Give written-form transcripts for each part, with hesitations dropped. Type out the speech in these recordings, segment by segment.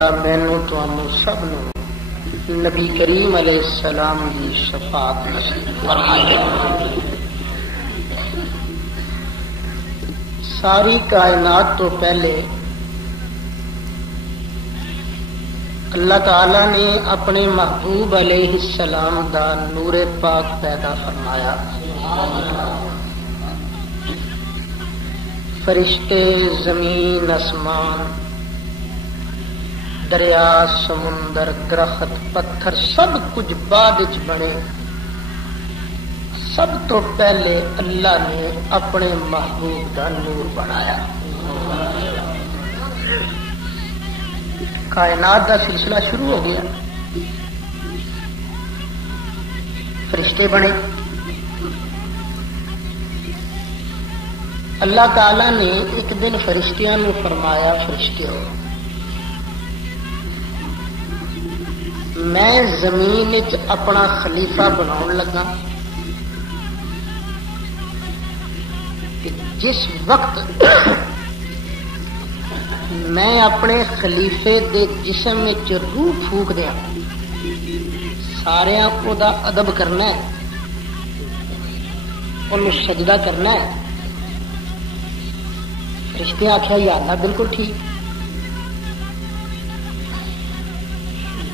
مینو تانوں سب نو نبی کریم علیہ السلام کی شفاعت نصیب فرمائے۔ ساری کائنات تو پہلے اللہ تعالی نے اپنے محبوب علیہ السلام دا نور پاک پیدا فرمایا۔ فرشتے، زمین، آسمان، دریا، سمندر، درخت، پتھر سب کچھ بعد وچ بنے۔ سب تو پہلے اللہ نے اپنے محبوب دا نور بنایا۔ کائنات دا سلسلہ شروع ہو گیا، فرشتے بنے۔ اللہ تعالی نے ایک دن فرشتیاں نو فرمایا، فرشتیو میں زمین وچ اپنا خلیفہ بناؤن لگا، جس وقت میں اپنے خلیفے دے جسم وچ روح پھونک دیا، سارے کو دا ادب کرنا ہے، انہوں سجدہ کرنا ہے۔ فرشتے آخیا یا اللہ بالکل ٹھیک۔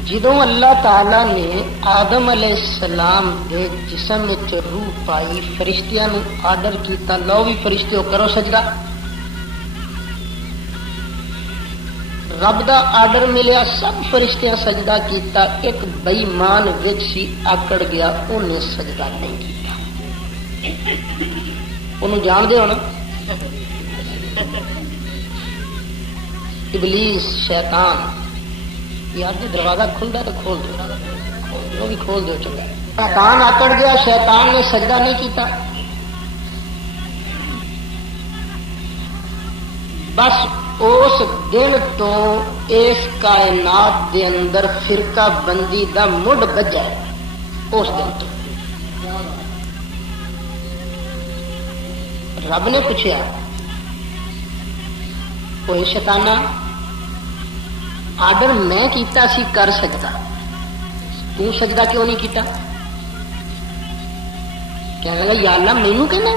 جدوں اللہ تعالی نے آدم علیہ السلام دے جسم وچ روح پائی، فرشتیاں نو آرڈر کیتا لو بھی فرشتیو کرو سجدہ۔ رب دا آرڈر ملیا، سب فرشتیاں سجدہ کیتا۔ ایک بے ایمان وچ سی آکڑ گیا، انہیں سجدہ نہیں کیتا۔ انہوں جان دے ہو نا، ابلیس، شیطان۔ یار جی دروازہ کھلتا تو کھول دو، وہ بھی کھول دو چنگا۔ شیطان آکڑ گیا، شیطان نے سجدہ نہیں کیتا۔ بس اس دن تو اس کائنات دے اندر فرقہ بندی دا مڈ بجا ہے۔ اس دن تو رب نے پوچھا، کوئی شیطانہ آرڈر میں کیتا سی کر سجدہ، تو سجدہ کیوں نہیں کیتا؟ کہنے لگا یا اللہ مینوں کہنا۔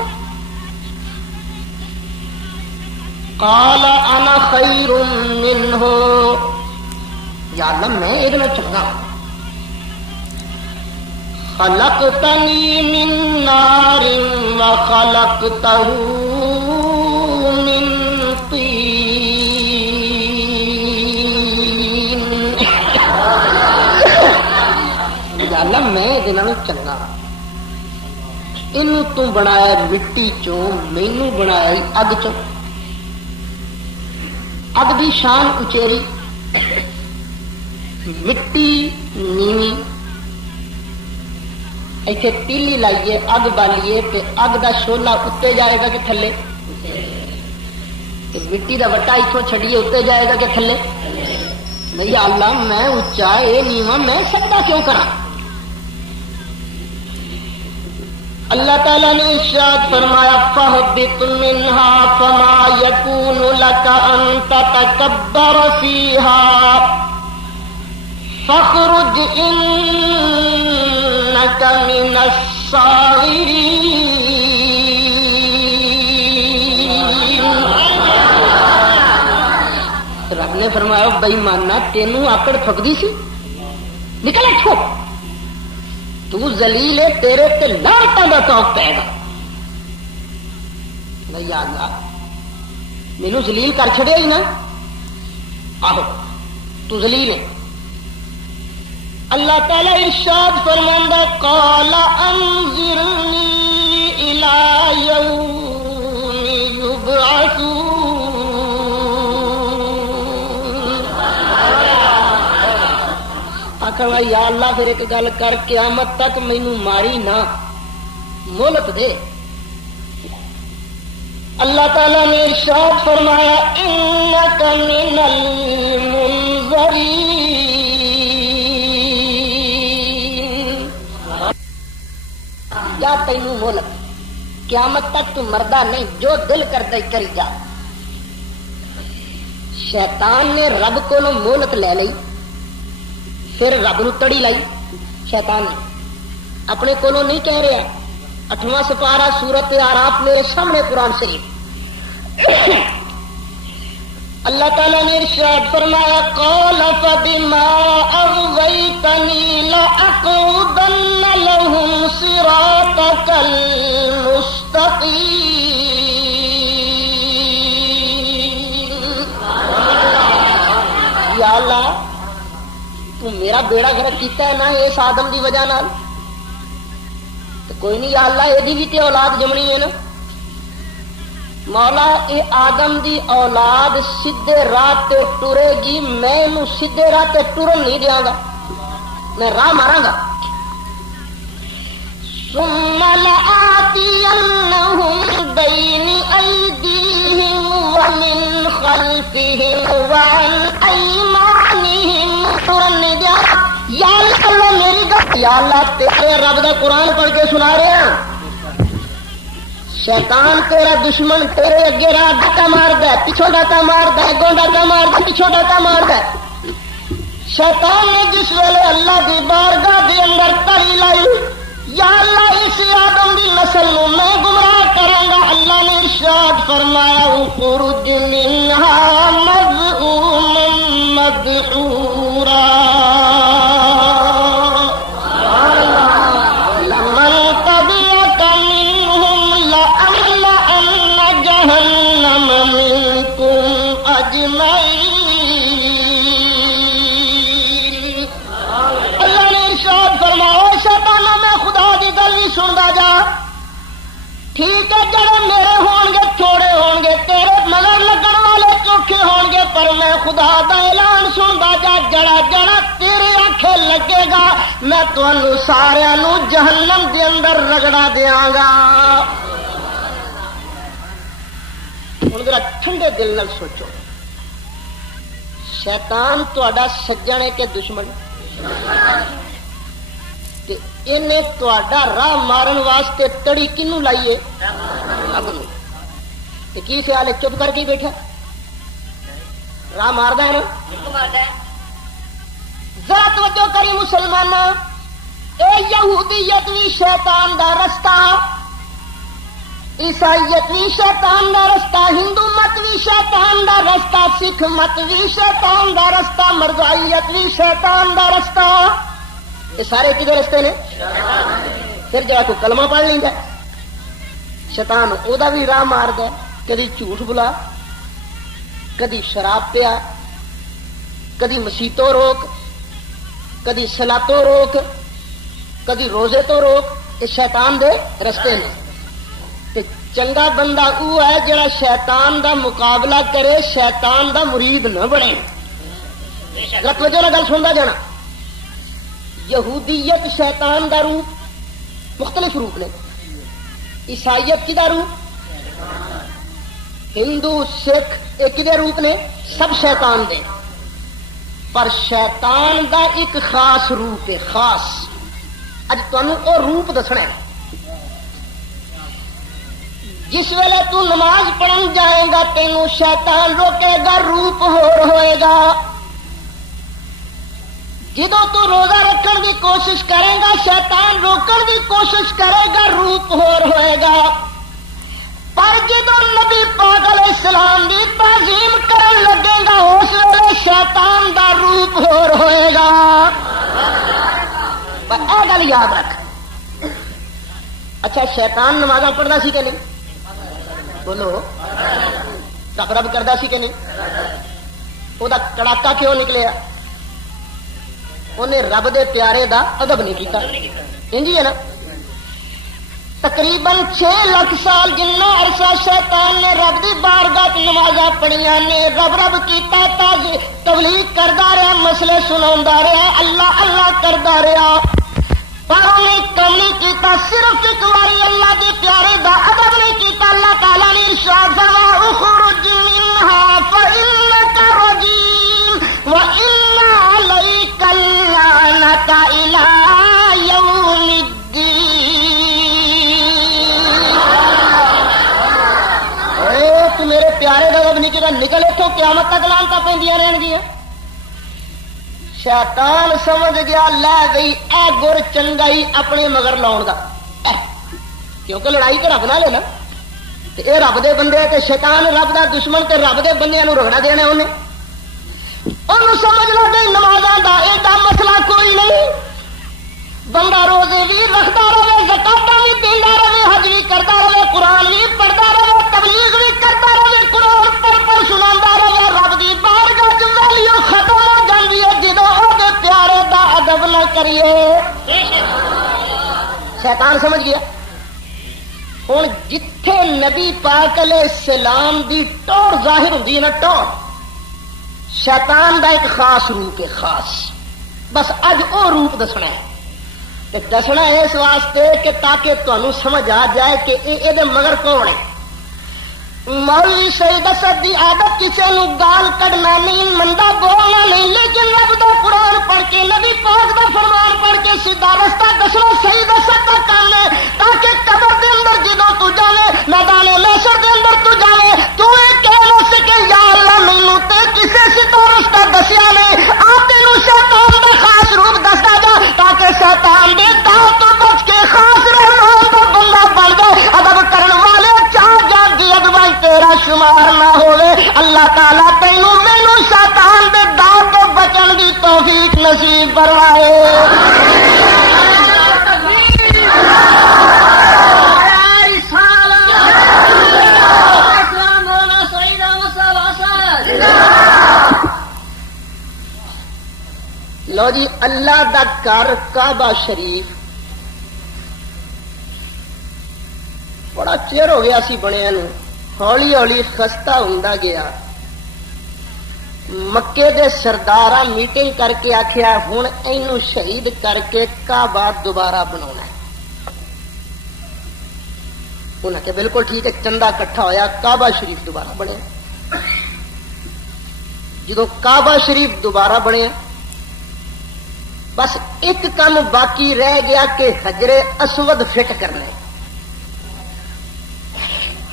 قال انا خیر منہ، یا اللہ میں ایک نہ چنگا، خلقتنی من نار وخلقتہ من طین۔ اللہ میں دنوں چنگا، انہوں تو بنایا مٹی چوں، مینوں بنایا اگ چوں۔ اگ دی شان اچیری، مٹی نیوی، ایتھے تیلی لائیے، اگ بالیے تے اگ دا شولا اتنے جائے گا کہ تھلے؟ مٹی دا وٹا اتوں چھڑیے اتنے جائے گا کہ تھلے؟ نہیں اللہ میں اچا اے نیواں، میں سجدہ کیوں کرا؟ اللہ تعالیٰ نے ارشاد فرمایا فَاهْبِطْ مِنْهَا فَمَا يَكُونُ لَكَ أَن تَتَكَبَّرَ فِيهَا فَاخْرُجْ إِنَّكَ مِنَ الصَّاغِرِينَ۔ رب نے فرمایا بے ایمانہ تینوں آکڑ پھکدی سی، نکل اٹھو، تو ذلیل ہے، تیرے تے لعنتاں دا توق پائے گا۔ نہیں اللہ مینوں ذلیل کر چھڑیا ہی نا، آہو تو ذلیل ہے۔ اللہ تعالی ارشاد فرماندا قال انظرنی الی یوم یبعثون۔ یا اللہ پھر ایک گل کر، قیامت تک مینوں ماری نہ، مہلت دے۔ اللہ تعالی نے ارشاد فرمایا انک من المنظرین، یا تینوں مہلت، قیامت تک تو مردہ نہیں، جو دل کرتا کری جا۔ شیطان نے رب کو مہلت لے لئی، پھر رب نو تڑی لائی شیطان نے اپنے کو نہیں کہہ رہا. 8واں سپارہ سورت اعراف میرے سامنے قرآن شریف. اللہ تعالیٰ نے ارشاد فرمایا قال فبما اغويتني لأقعدن لهم صراطك المستقيم. یا اللہ تو میرا بیڑا گرک کیتا ہے نا اس آدم دی وجہ نال، تو کوئی نہیں یا اللہ یہ بھی تے اولاد جمنی ہے نا. مولا اے آدم دی اولاد سیدھے راہ تے ٹرے گی، میں انہوں سیدھے راہ تے ٹرن نہیں دیاں گا، میں راہ ماراں گا. ثم لآتینہم بین ایدیہم ومن خلفہم وعن ایمانہم، ٹرن نہیں دیاں گا. یا اللہ میری گل، یا اللہ تیرے رب دا قرآن پڑھ کے سنا رہے ہیں. شیطان تیرا دشمن تیرے اگے راہ ڈاکا مارد ہے، پیچھوں ڈاکا مارد ہے، اگوں ڈاکا مارد ہے، پیچھوں ڈاکا مارد ہے. شیطان نے جس ویلے اللہ دی بارگاہ دے اندر تری لائی یا اللہ اس آدم دی نسل نو میں گمراہ کراں گا، اللہ نے ارشاد فرمایا اخرج منها مذءوما مدحورا ٹھیک ہے. جڑے میرے ہون گے تھوڑے ہون گے، تیرے مگر لگن والے چوکھے ہون گے، پر میں خدا دا اعلان سندا جا جڑا جڑا تیرے آنکھیں لگے گا میں تانوں سارے نو جہنم دے اندر رگڑا دیاں گا. ہن ذرا ٹھنڈے دل نال سوچو، شیطان تہاڈا سجن ہے کہ دشمن؟ انہیں تہاڈا راہ مارن واسطے تڑی کنوں لائیے؟ کی خیال ہے چپ کر کے بیٹھا راہ ماردا ہے نا؟ ذرا توجہ کری مسلمان، اے یہودیت بھی شیطان دا رستہ، عیسائیت بھی شیطان دا رستہ، ہندو مت بھی شیطان دا رستہ، سکھ مت بھی شیطان دا رستہ، مرزائیت بھی شیطان دا رستہ. یہ سارے کدھر رستے نے؟ پھر جا کو کلمہ پڑھ لینا شیطان او دا بھی راہ مار دے. کدی جھوٹ بلا، کدی شراب پیا، کدی مسیتوں روک، کدی صلاتوں روک، کدی روزے تو روک. یہ شیطان دے رستے نے. تے چنگا بندہ وہ ہے جڑا شیطان دا مقابلہ کرے، شیطان دا مرید نہ بنے. توجہ نال گل سندا جانا. یہودیت شیطان دا روپ، مختلف روپ نے. عیسائیت کی دا روپ، ہندو سکھ ایک دے روپ نے، سب شیطان دے. پر شیطان دا ایک خاص روپ ہے، خاص. اج تانوں او روپ دسنا ہے. جس ویلے تو نماز پڑھن جائے گا تینوں شیطان روکے گا، روپ ہوئے گا. جدو تو روزہ رکھن کی کوشش کرے گا شیطان روکن کی کوشش کرے گا، روپ ہوئے گا. پر جدو نبی پاک علیہ السلام کی تعظیم کرن لگے گا اس ویلے شیطان دا روپ ہوئے گا. اے گل یاد رکھ. اچھا شیطان نماز پڑھتا سی کہ نہیں؟ بولو. رب رب کرتا سی کہ نہیں؟ وہ کڑاکا کیوں نکلیا؟ انہیں رب دے پیارے دا ادب نہیں کیتا. انجی ہے نا. تقریباً 6 لاکھ سال جنہ عرصہ شیطان نے رب دی بارگاہ نمازاں پڑھیاں نے، رب رب کیتا، تبلیغ کردا رہا، مسئلے سناوندا رہا، اللہ اللہ کردا رہا، پر انہیں کم نہیں کیتا. صرف ایک باری اللہ دے پیارے دا ادب نہیں کیتا. اللہ تعالیٰ نے ارشاد فرمایا اخرج منها فإنك رجيم وإن عليك اللعنة إلى يوم الدين. میرے پیارے دا ادب نہیں کیتا، نکل چل اتوں قیامت تک لعنتاں پیندیاں رہن گیاں. شیطان سمجھ گیا لے گئی اے گر چنگائی اپنے مگر لاؤن دا، کیونکہ لڑائی تو رب نال ہے نا، یہ رب دے بندے تے شیطان رب دا دشمن تے رب دے بندیاں نوں رگڑا دینا انہیں. انہوں سمجھ لو گئی نمازاں دا ایڈا مسئلہ کوئی نہیں، بندہ روزے بھی رکھتا رہے، زکاتاں بھی دیندا رہے، حج بھی کرتا رہے، قرآن بھی پڑھتا رہے، تبلیغ بھی کرتا رہے، قرآن پڑھ سناتا رہے، رب دی بارگاہ وچ ویلیو ختم ہو جاندی ہے جدوں او دے پیارے دا ادب نہ کریے. شیطان سمجھ گیا. ہوں جتھے نبی پاک علیہ السلام دی ٹور ظاہر ہوندی ہے نا، ٹور شیطان دا ایک خاص روپ ہے، خاص. بس اج او روپ دسنا ہے، دسنا اس واسطے کہ تاکہ تمہیں سمجھ آ جائے کہ یہ مگر کون ہے. مولوی سید اسد دی عادت کسی نو گال کڈنا نہیں، مندا بولنا نہیں، لیکن رب دا قرآن پڑھ کے نبی پاک دا فرمان پڑھ کے سیدھا رستہ دسنا سید اسد دا کام ہے، تاکہ قبر دے اندر جدوں تو جاوے، میدان محشر دے اندر تو جاوے، تو یہ کہہ نہ سکے یا اللہ مینوں تے کسے سیدھا رستہ دسیا نہیں، آپ تینوں شیطان دا خاص روپ دسدا جا تاکہ شیطان دے داؤ تو بچ کے خاص رحمان دا بندہ بن جائے. ادب کرن والے چاہ جا دی ادب تیرا شمار نہ ہوئے. اللہ تعالیٰ تینوں مینوں شیطان دے داؤ تو بچن دی توفیق نصیب فرمائے. لو جی اللہ دا گھر کعبہ شریف بڑا چیر ہو گیا سی بنیا نو، ہولی ہولی خستہ ہوندا گیا. مکے دے سرداراں میٹنگ کر کے آکھیا ہن اینو شہید کر کے کعبہ دوبارہ بناونا ہے. انہاں کہ بالکل ٹھیک ہے، چندہ کٹھا ہویا، کعبہ شریف دوبارہ بنے. جدوں کعبہ شریف دوبارہ بنے بس ایک کام باقی رہ گیا کہ حجر اسود فٹ کرنا.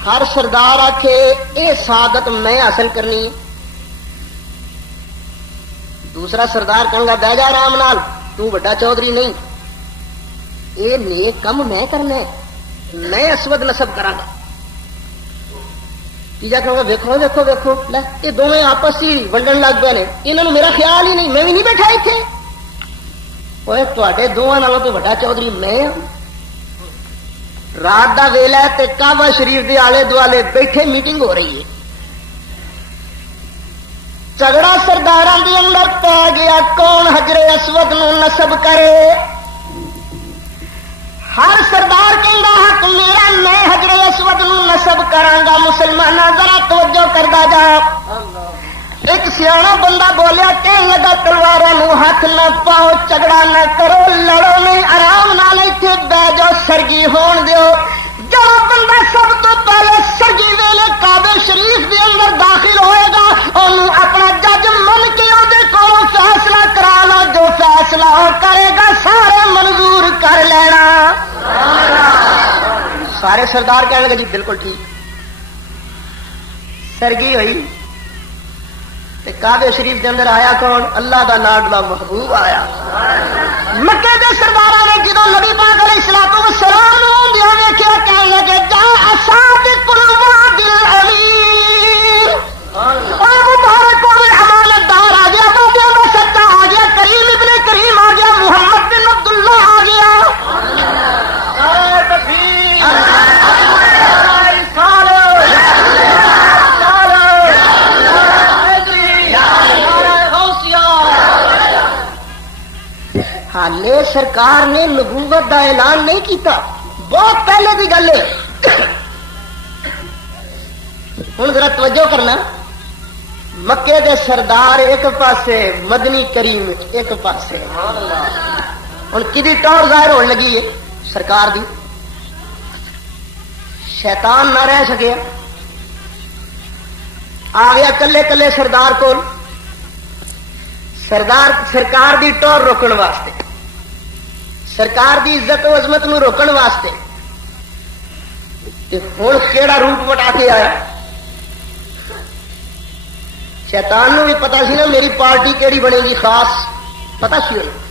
ہر سردار آکھے اے سعادت میں حاصل کرنی، دوسرا سردار کہے گا بہ جا آرام نال، تو بڑا چودھری نہیں، اے نیک کم میں کرنا ہے، میں اسود نسب کراں گا. تیجا کہوں گا ویکھو ویکھو ویکھو لے یہ دونوں آپس ہی ونڈن لگ پے نے، انہوں میرا خیال ہی نہیں، میں بھی نہیں بیٹھا اتنے. تے دونوں نالوں تو بڑا چودھری میں ہوں. رات دا ویلا ہے تے کعبہ شریف دے آلے دوالے بیٹھے میٹنگ ہو رہی ہے. جھگڑا سرداراں دے اندر پی گیا کون حجر اسود نو نصب کرے. ہر سردار کہندا حق میرا، میں حجر اسود نو نصب کراں گا. مسلماناں ذرا توجہ کردا جا. ایک سیاح بندہ بولیا کہنے لگا تلواراں نو ہاتھ نہ پاؤ، جھگڑا نہ کرو، لڑو نہیں، آرام نال ایتھے بیٹھ جاؤ، سرگی ہون دیو. جو بندہ سب تو پہلے سرگی ویلے کعبے شریف دے اندر داخل ہوئے گا انہوں اپنا جج من کے وہ کولوں فیصلہ کرانا، جو فیصلہ وہ کرے گا سارے منظور کر لینا. سارے سردار کہنے لگے جی بالکل ٹھیک. سرگی ہوئی کعبے شریف کے اندر آیا کون؟ اللہ دا لاڈلا محبوب آیا. مکے دے سرداراں نے جدوں نبی پاک علیہ الصلوۃ والسلام نوں دیو ویکھیا کہنے لگے جا اصادق الوعد الامین، اور مبارک اور امانتدار آ گیا، بابیاں دا سچا آ گیا، کریم ابن کریم آ گیا، محمد بن عبداللہ آ گیا. حالے سرکار نے نبوت دا اعلان نہیں کیتا، بہت پہلے کی گل ہے. ہوں ذرا توجہ کرنا، مکے دے سردار ایک پاسے، مدنی کریم ایک پاسے. ہوں کدی ٹور ظاہر ہونے لگی ہے سرکار دی. شیطان نہ رہ سکیا، آ گیا کلے کلے سردار کول. سرکار دی ٹور روکن واسطے، سرکار دی عزت و عظمت نو روکن واسطے. ہوں کیڑا روپ وٹا کے آیا؟ شیطان نو بھی پتا سی نا میری پارٹی کیڑی بنے گی، خاص پتا سی انہوں.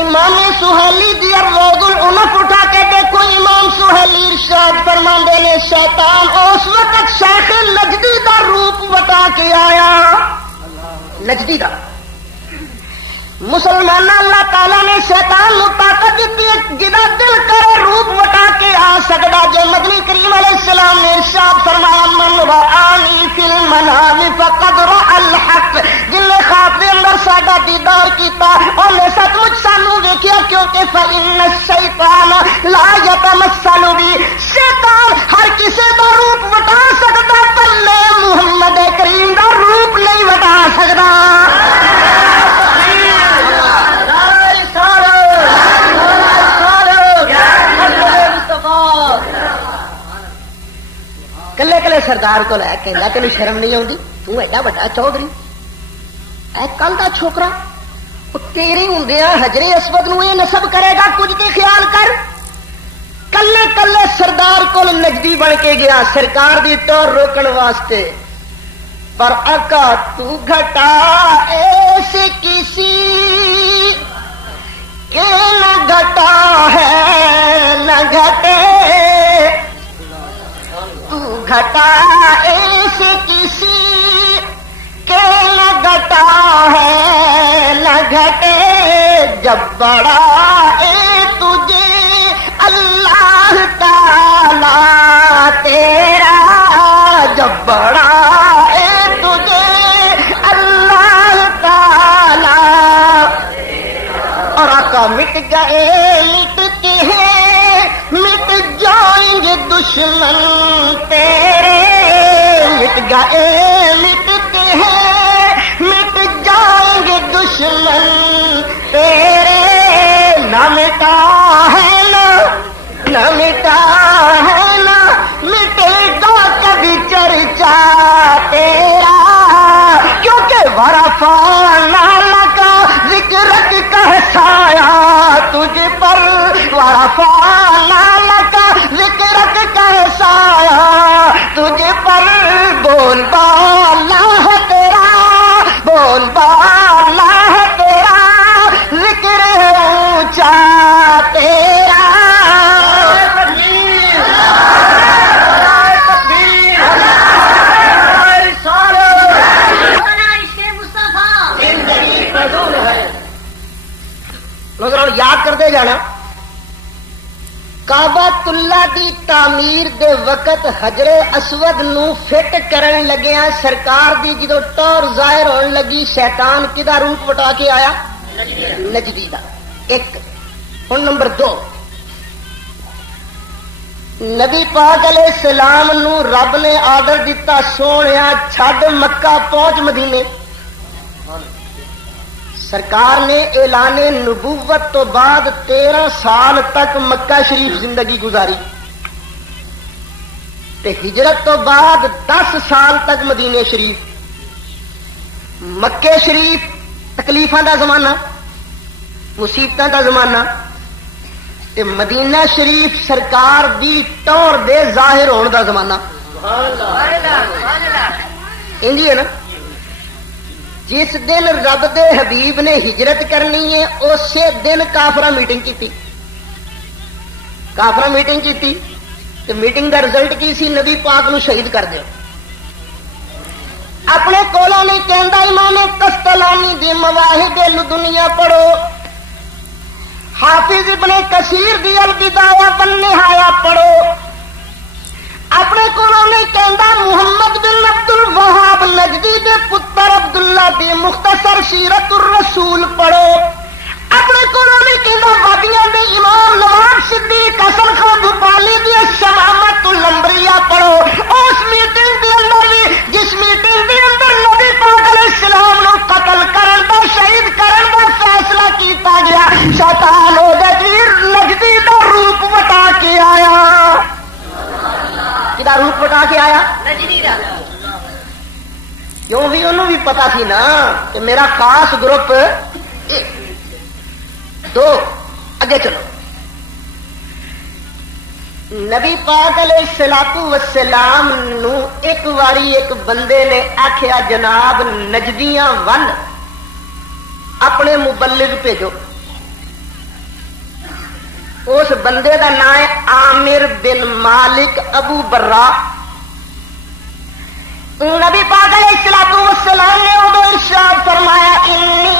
امام سہیلی دی روض العنف اٹھا کے دیکھو، امام سہیلی ارشاد فرماندے نے شیطان اس وقت شیخ نجدی دا روپ بتا کے آیا. نجدی دا مسلمان اللہ تعالی نے شیطان نو طاقت دیتی ہے، جدا دل کرے روپ وٹا کے آ سکتا. جو مدنی کریم علیہ السلام نے ارشاد فرمایا من رآنی فی المنام فقد رأى الحق، جن نے خواب دے اندر ساڈا دیدار کیتا انہیں سچ مچ سانو ویکھیا، کیونکہ فإن الشیطان لا یتمثل بی، شیطان ہر کسی دا روپ وٹا سکتا پر میں محمد کریم دا روپ نہیں وٹا سکتا. کلے کلے سردار کو لے کے تین شرم نہیں آتی، ایڈا وڈا چودھری اے کل کا چھوکرا تیرے ہوں حجرے اسود نو یہ نسب کرے گا، کچھ تے خیال کر. کلے کلے سردار کو نجدی بن کے گیا سرکار دی ٹور روکن واسطے. پر آقا تو گھٹا ایسے کسی کہ نہ گھٹا ہے نہ گھٹے، گھٹا ایسے کسی کے نہ گھٹا ہے نہ گھٹے، جب بڑا ہے تجھے اللہ تعالی تیرا، جب بڑا ہے تجھے اللہ تعالی. اور آقا مٹ گئے مٹتے ہیں مٹ جائیں گے دشمن تیرے، مٹ گئے مٹتے ہیں مٹ جائیں گے دشمن تیرے. نہ مٹا ہے نہ مٹا ہے نہ مٹے گا کبھی چرچا تیرا، کیونکہ ورفعنا لک ذکرک کہسایا تجھ پر، ورفعنا لک ذکرک کہسایا تجھ پر. بول بالا ہے تیرا، بول بالا ہے تیرا، ذکر اونچا تیرا. یاد کرتے جانا کعبۃ اللہ دی تعمیر دے وقت حجر اسود نو فٹ کرن لگیا سرکار دی جدو ٹور ظاہر ہون لگی شیطان کدا روپ وٹا کے آیا؟ نجدی دا. ایک ہن نمبر 2 نبی پاک علیہ السلام نو رب نے آرڈر دیتا سونیا چھڈ مکہ پہنچ مدینے. سرکار نے اعلان نبوت تو بعد 13 سال تک مکہ شریف زندگی گزاری تے ہجرت تو بعد 10 سال تک مدینے شریف. مکے شریف تکلیفاں دا زمانہ، مصیبتاں دا زمانہ، تے مدینہ شریف سرکار دی ٹور دے ظاہر ہون دا زمانہ. انجی ہے نا. جس دن رب دے حبیب نے ہجرت کرنی ہے اسی دن کافرہ میٹنگ کی، کافرہ میٹنگ کی تو میٹنگ دا رزلٹ کی سی؟ نبی پاک نو شہید کر دیو. اپنے کولوں نہیں کہندا امام قسطلانی دی مواہب الدنیا پڑھو، حافظ ابن کثیر دی البدایہ والنہایہ پڑھو. اپنے کولوں نہیں کہندا محمد بن عبد الوہاب نجدی دے پتر عبداللہ دی مختصر سیرت الرسول پڑھو. اپنے کولوں نہیں کہندا وادیاں دے امام نواب صدیق حسن خان بھوپالی دی شمامت الانبیاء پڑھو. اس میٹنگ دے اندر بھی جس میٹنگ دے اندر نبی پاک علیہ السلام نو قتل کرن دا شہید کرن دا فیصلہ کیتا گیا، شیطان او نجدی دا روپ وٹا کے آیا. کدا روپ وٹا کے آیا؟ نجدی دا. کیوں بھی انہوں بھی پتا سی نا کہ میرا خاص گروپ. 2 اگے چلو. نبی پاک علیہ الصلوۃ والسلام نو ایک واری ایک بندے نے آخیا جناب نجدیاں ون اپنے مبلغ بھیجو. اس بندے کا نام ہے عامر بن مالک ابو برا. نبی پاک علیہ الصلوۃ والسلام نے ادو ارشاد فرمایا انی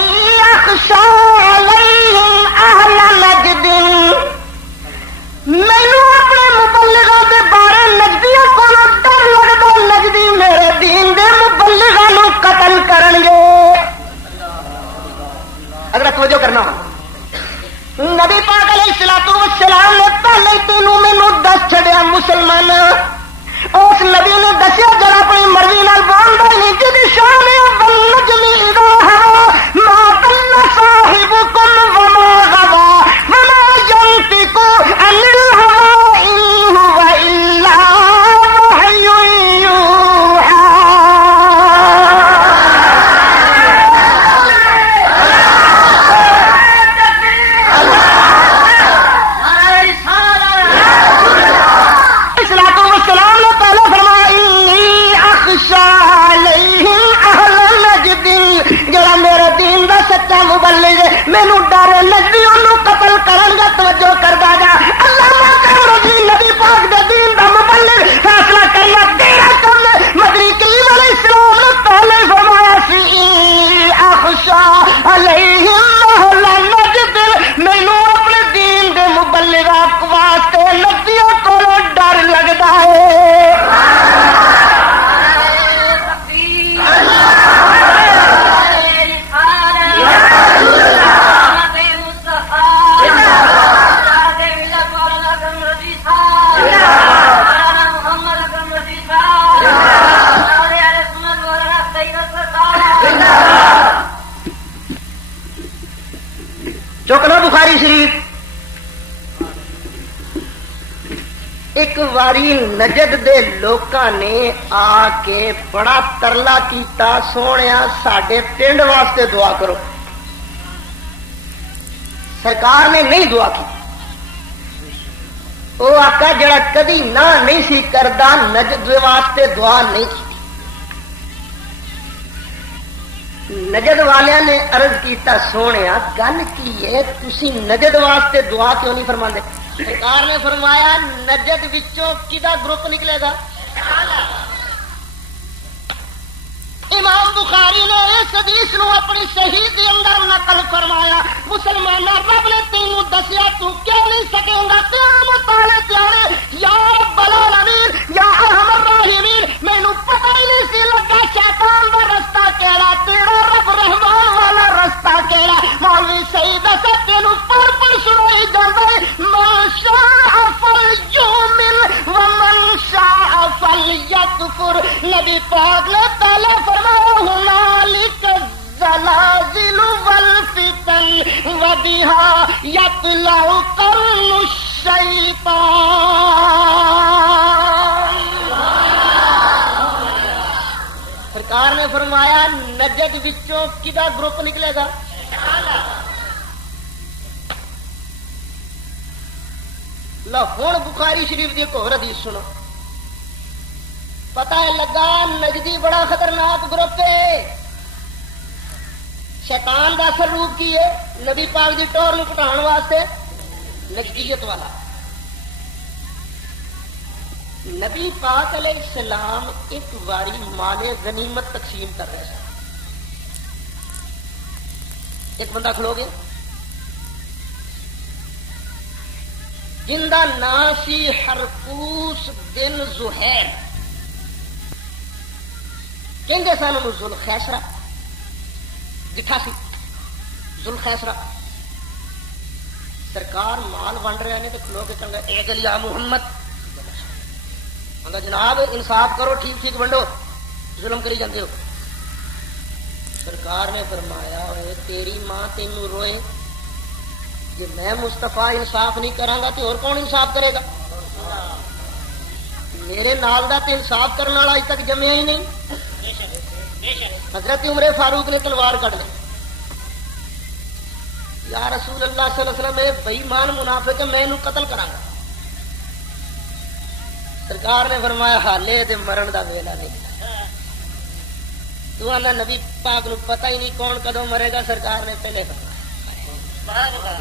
اخشی علیہم اہل نجد. مینوں اپنے مبلغاں دے بارے نجدیاں کولوں ڈر لگدا نجدی میرے دین دے مبلغاں نوں قتل کرن گے. اگر توجہ کرنا نبی پاک علیہ الصلوۃ والسلام نے پہلے تینوں مینوں دس چھڑیا مسلمان. اس نبی نے دسیا جڑا اپنی مرضی نال بولدا نہیں جدی شان ہے والنجم اذا ہوا ما ضل صاحبكم وما غوا وما ينطق عن الهوى ان هو الا وحي يوحى. مینو ڈر نجدی انہوں قتل کرن گا. توجہ کردا جا اللہ جی نبی پاک دے دین دا مبلغ فیصلہ کرنا تیرا کم ہے. مدری کلیم علیہ السلام نے پہلے فرمایا سی اخشا علیہم اہل نجد. مینو اپنے دین دے مبلغ واسطے نجدیوں کو ڈر لگدا ہے. چوکنا بخاری شریف. ایک واری نجد دے لوکاں نے آ کے بڑا ترلا کیتا سونیا ساڈے پنڈ واسطے دعا کرو. سرکار نے نہیں دعا کی. وہ آقا جڑا کدی نہ نہیں سی کردا نجد واسطے دعا نہیں کی. نجد والیاں نے عرض کیتا سونیا گل کی ہے تسی نجد واسطے دعا کیوں نہیں فرماندے؟ سرکار نے فرمایا نجد وچوں کدا گروپ نکلے گا. امام بخاری نے اس حدیث نو اپنی صحیح دے اندر نقل فرمایا. مسلمان رب نے تینوں دسیا تو کیوں نہیں سکے گا قیامت والے پیارے یا رب العالمین یا ارحم الراحمین. مینوں پتہ ہی نہیں سی لگا شیطان دا رستہ کیڑا تیرا رب رحمان والا رستہ کیڑا. مولوی سعید اسد تینوں پڑھ سنائی جاندا ہے من شاء فلیؤمن ومن شاء فلیکفر. نبی پاک نے پہلے هنالك الزلازل والفتن وبها يطلع قرن الشيطان. سرکار نے فرمایا نجد وچوں کدا گروپ نکلے گا. لو ہن بخاری شریف دی ایک اور حدیث سنو. پتہ لگا نجدی بڑا خطرناک گروپ ہے. شیطان دا اثر روپ کی ہے نبی پاک دی ٹور نو پٹھان واسطے نجدیت والا. نبی پاک علیہ السلام ایک واری مال غنیمت تقسیم کر رہے ہیں. ایک بندہ کھلو گے جن دا نام سی حرقوس بن زہیر. کہیں سن ذوالخیسرا گٹھا سی ذوالخیسرا. سرکار مال ونڈ رہے ہیں تو کھلو کے چنگا اے گل یا محمد جناب انصاف کرو ٹھیک ٹھیک ونڈو ظلم کری جاندے ہو. سرکار نے فرمایا ہوئے تیری ماں تینوں روئے جی میں مصطفیٰ انصاف نہیں کراں گا تو اور کون انصاف کرے گا. میرے نال دا تے انصاف کرنے والا اج تک جمیا ہی نہیں. حضرت عمر فاروق نے تلوار کٹ لی. یا رسول اللہ صلی اللہ علیہ وسلم بے ایمان منافق میں انہوں قتل کراں گا. سرکار نے فرمایا حالے تے مرن دا ویلا نہیں تو آنا نبی پاک نو پتہ ہی نہیں کون کدوں مرے گا سرکار نے پہلے فرمایا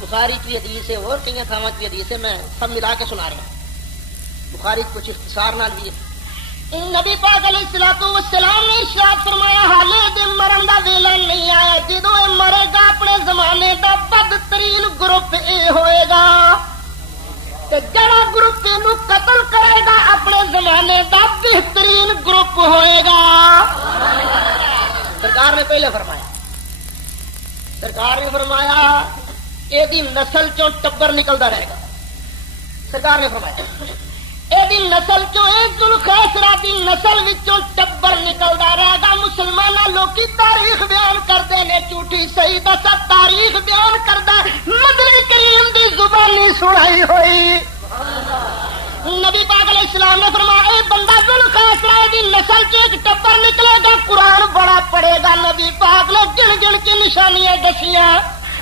بخاری کی حدیث ہے اور کئی تھاواں کی حدیث ہے میں سب ملا کے سنا رہا ہوں بخاری کچھ اختصار نال بھی ہے نبی پاک علیہ الصلوۃ والسلام نے ارشاد فرمایا حالے دے مرن دا ویلا نہیں آیا جدوں اے مرے گا اپنے زمانے دا بدترین گروپ اے ہوئے گا تے جڑا گروپ نو قتل کرے گا اپنے زمانے دا بہترین گروپ ہوئے گا سرکار نے پہلے فرمایا سرکار نے فرمایا ایدی نسل چوں ٹبر نکلدا رہے گا سرکار نے فرمایا ایدی نسل چوں ایک ذوالخیسرہ دی نسل وچوں ٹبر نکلدا رہے گا مسلماناں لوکی تاریخ بیان کردے نے جھوٹی صحیح دسا تاریخ بیان کردا مدنی کریم دی زبانی سنائی ہوئی نبی پاک علیہ السلام نے فرمایا اے بندہ ذوالخیسرہ دی نسل چ ایک ٹبر نکلے گا قرآن بڑا پڑھے گا نبی پاک نے گن گن کے نشانیاں دسیاں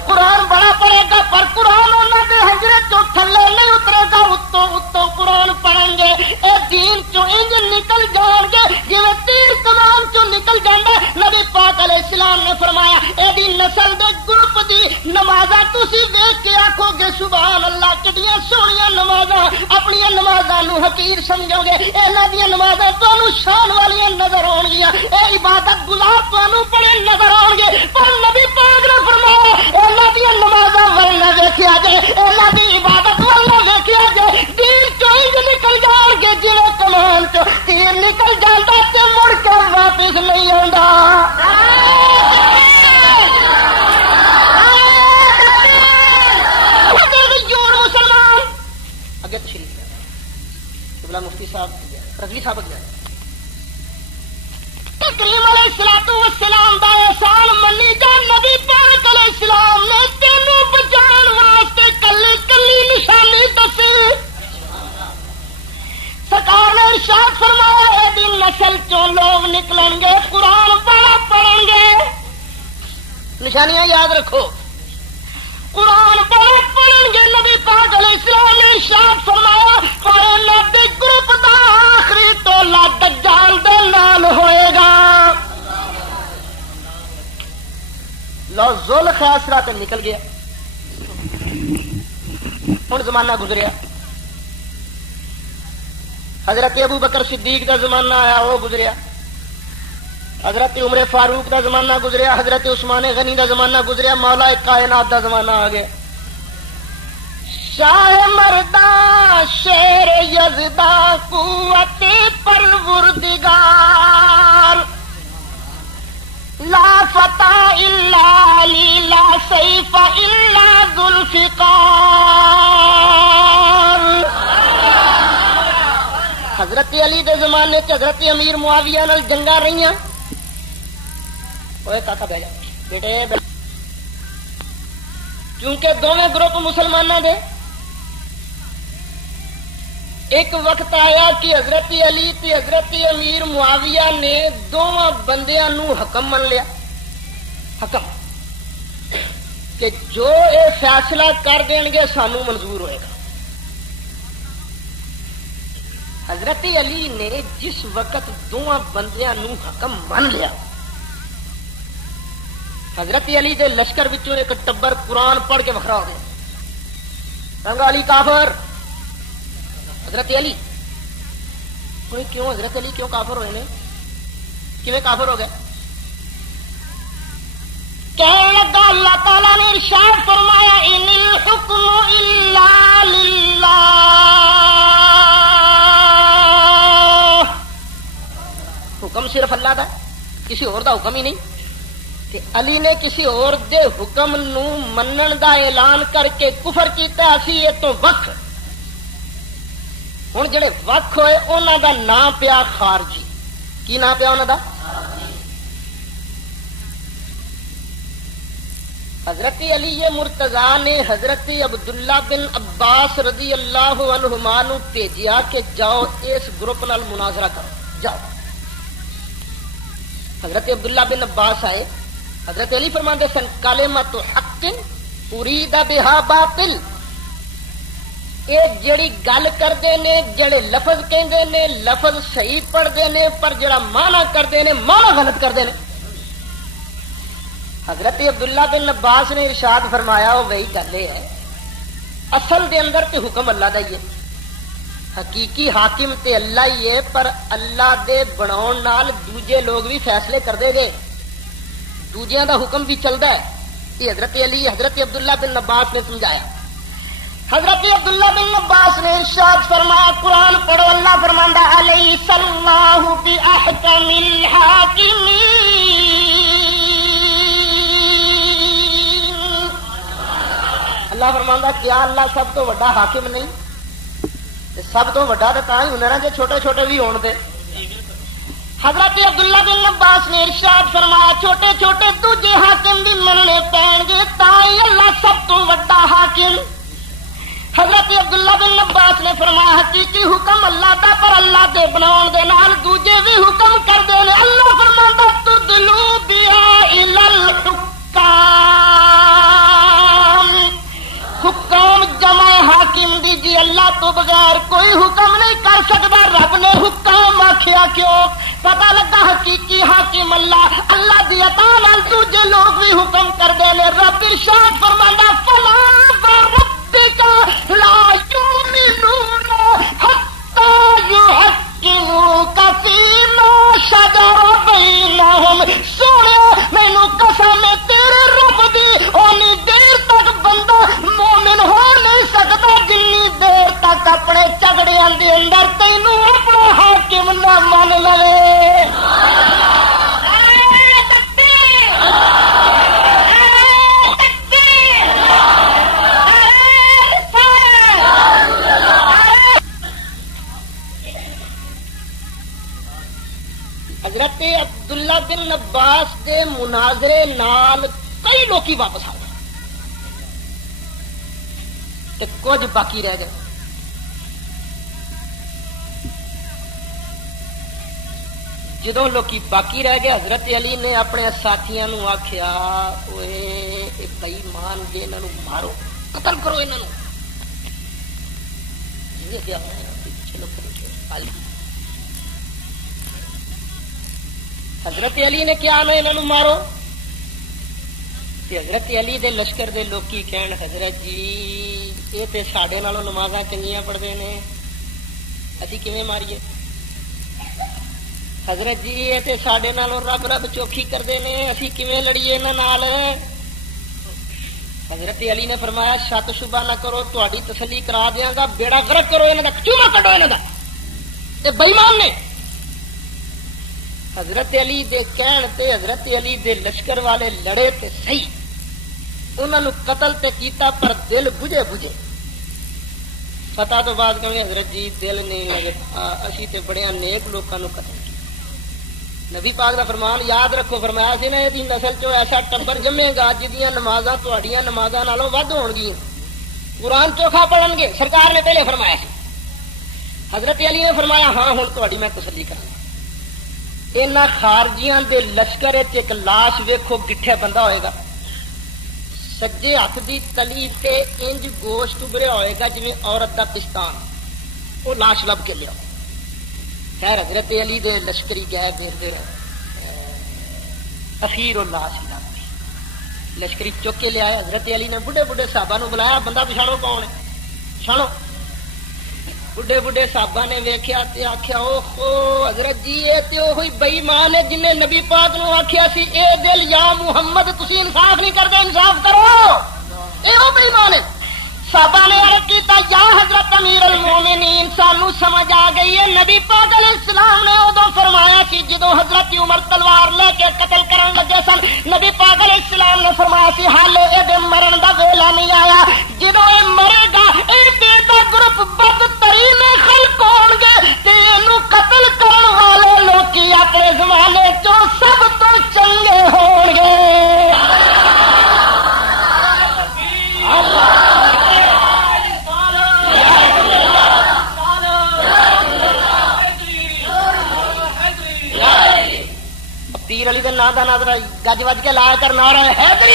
قرآن بڑا پڑے گا پر قرآن انہوں نے حجرے چوں تھلے نہیں اترے گا اتوں قرآن پڑھیں گے اے دین چوں انج نکل جان گے جویں تیر کمان چوں نکل جاندا نبی پاک علیہ السلام نے فرمایا اے دی نسل دے گروپ دی نمازاں تسی ویکھ کے آکھو گے سبحان اللہ کتنی سونیاں نمازاں اپنی نمازاں نو حقیر سمجھو گے انہاں دی نمازاں تانوں شان والیاں نظر آن گیاں اے عبادت گزار تانوں بڑے نظر آن گے پر نبی پاک نے فرمایا نمازاں ول نہ ویکھیا جائے اللہ دی عبادت ول نہ ویکھیا جائے دین چوں نکل جان گے جویں کمان چوں تیر نکل جاندا تے مڑ کے واپس نہیں آندا مسلمان اگے تشریف قبلہ مفتی صاحب رضوی صاحب گیا کریم علیہ الصلوۃ والسلام دا احسان منی جا نبی پاک علیہ السلام نے تینوں بچان واسطے کلی کلی نشانی دسی سرکار نے ارشاد فرمایا اے دی نسل چوں لوگ نکلیں گے قرآن بڑا پڑھیں گے نشانیاں یاد رکھو قرآن بڑا پڑھیں گے نبی پاک علیہ السلام نے ارشاد فرمایا پر نبی گروپ دا آخری ٹولا دجال دے نال ہوئے گا لو ذوالخیسرہ تے نکل گیا ہن زمانہ گزریا حضرت ابو بکر صدیق دا زمانہ آیا وہ گزریا حضرت عمر فاروق دا زمانہ گزریا حضرت عثمان غنی دا زمانہ گزریا مولا کائنات دا زمانہ آ گیا شاہ مردہ شیر یزدہ قوت پروردگار لا فتح الا علی لا سیف الا ذوالفقار حضرت علی دے زمانے چ حضرت امیر معاویہ نال جنگاں رہیاں کاکا بہ جا بیٹے کیونکہ دونوں گروپ مسلمانوں دے ایک وقت آیا کہ حضرت علی تے حضرت امیر معاویہ نے دونوں بندیاں نو حکم من لیا حکم کہ جو اے فیصلہ کر دیں گے سانو منظور ہوئے گا حضرت علی نے جس وقت دونوں بندیاں نو حکم من لیا حضرت علی دے لشکر وچوں ایک ٹبر قرآن پڑھ کے وکھرا ہو گیا رنگا علی کافر حضرت علی کیوں حضرت علی کیوں کافر ہوئے نے کیویں کافر ہو گئے کہنے لگا اللہ تعالیٰ نے ارشاد فرمایا ان الحکم الا للہ حکم صرف اللہ دا کسی اور دا حکم ہی نہیں کہ علی نے کسی اور دے حکم نو منن دا اعلان کر کے کفر کیتا اسی یہ تو وقت ہوں جڑے وقت ہوئے انہوں دا نام پیا خارجی کی نام پیا انہوں دا حضرت علی مرتضی نے حضرت عبداللہ بن عباس رضی اللہ عنہما نو بھیجیا کہ جاؤ اس گروپ نال مناظرہ کرو جاؤ حضرت عبداللہ بن عباس آئے حضرت علی فرماندے سن کلمۃ حق ارید بہا باطل یہ جڑی گل کرتے ہیں جڑے لفظ کہندے نے لفظ صحیح پڑھتے ہیں پر جڑا معنی کرتے ہیں معنی غلط کرتے ہیں. حضرت عبداللہ بن عباس نے ارشاد فرمایا وہ وہی گل ہے اصل دے اندر تے حکم اللہ دا ہی ہے حقیقی حاکم تے اللہ ہی ہے پر اللہ دے بناؤن نال دوجے لوگ بھی فیصلے کردے گے دوجیاں دا حکم بھی چلدا ہے. یہ حضرت علی حضرت عبداللہ بن عباس نے سمجھایا. حضرت عبداللہ بن عباس نے ارشاد فرمایا قرآن پڑھو اللہ فرماندا الیس اللہ باحکم الحاکمین. اللہ فرماندا کیا اللہ سب تو بڑا حاکم نہیں سب تو بڑا تو ہی ہونا کہ چھوٹے چھوٹے بھی ہون دے. حضرت عبداللہ بن عباس نے ارشاد فرمایا چھوٹے چھوٹے دوجے حاکم بھی مننے پین گے تائی اللہ سب تو بڑا حاکم. حضرت عبداللہ بن عباس نے فرمایا حقیقی حکم اللہ دا پر اللہ دے بناؤن دے نال دوجے بھی حکم کر دے نے. اللہ فرماندا تدلو بیا الی الحکام حکام جمع حاکم دی جی اللہ تو بغیر کوئی حکم نہیں کر سکتا. رب نے حکام آخیا کیوں پتہ لگا حقیقی حاکم اللہ اللہ دی عطا نال دوجے لوگ بھی حکم کرتے ہیں. رب ارشاد فرماندا فلا وربک لا یؤمنون حتی یحکموک فیما شجر بینہم. سونے مینوں قسم ہے تیرے رب دی اونی دیر تک بندہ مومن ہو نہیں سکتا جنی دیر تک اپنے جھگڑیاں دے اندر تینوں اپنا حاکم نہ من لے. حضرت عبداللہ بن عباس دے مناظرے نال کئی لوکی واپس آ گئے تے کچھ باقی رہ گئے. جدوں لوکی باقی رہ گئے حضرت علی نے اپنے ساتھیاں نو آکھیا اوئے اے بے ایمان جے انہاں نو مارو قتل کرو انہاں نو. یہ کیا چلو حضرت علی نے کیا نا انہوں مارو حضرت علی دے لشکر دے لوکی کہن حضرت جی یہ تے ساڈے نالوں نمازاں چنگیاں پڑھدے نے اسی کیویں ماریے. حضرت جی یہ تے ساڈے نالوں رب رب چوکھی کردے نے اسی کیویں لڑیے انہاں نال. حضرت علی نے فرمایا شک شبہ نہ کرو تہاڈی تسلی کرا دیاں گا بیڑا غرق کرو انہاں دا چوما کڈو انہاں دا تے بے ایمان نے. حضرت علی دے کہن تے حضرت علی دے لشکر والے لڑے تے صحیح انہاں نو قتل تے کیتا پر دل بجھے بجھے. فتح تو بعد کہیں حضرت جی دل نہیں اسی تے بڑے نیک لوکاں نو قتل کیا. نبی پاک دا فرمان یاد رکھو فرمایا سی نا دی نسل چو ایسا ٹبر جمے گا جدیاں نمازاں تہاڈیاں نمازاں نالوں ود ہون گی قرآن چوکھا پڑھن گے. سرکار نے پہلے فرمایا سی. حضرت علی نے فرمایا ہاں ہن تہاڈی میں تسلی کراں. انہاں خارجیاں دے لشکر ایک لاش ویکھو گٹھے بندہ ہوئے گا سجے ہاتھ دی تلی تے انج گوشت ابریا ہوئے گا جویں عورت دا پستان وہ لاش لب کے لیا. خیر حضرت علی دے لشکری گئے پھرتے رہے اخیر وہ لاش لب گئی. لشکری چک کے لیا. حضرت علی نے بڑھے بڑھے صحابہ نو بلایا بندہ پچھاڑو کون ہے پچھاڑو. بڑھے بڑھے صحابہ نے ویکھیا تے آکھیا او ہو حضرت جی اے تے اوہی بے ایمان ہے جن نے نبی پاک نو آکھیا سی اے دل یا محمد تسی انصاف نہیں کردے انصاف کرو اے او بے ایمان ہے. صحابہ نے عرض کیتا یا حضرت امیر المومنین سانو سمجھ آ گئی ہے نبی پاک علیہ السلام نے ادو فرمایا کہ جدو حضرت عمر تلوار لے کے قتل کرن لگے سن نبی پاک علیہ السلام نے فرمایا سی حالے اے مرن دا ویلا نہیں آیا جدو اے مرے گا اے دا گروپ بدترین خلق ہون گے تے اینو قتل کرن والے لوکی اپنے زمانے چوں سب تو چنگے ہون گے. پیر علی دے نام دا نظر گج وج کے لا کر نعرہ حیدری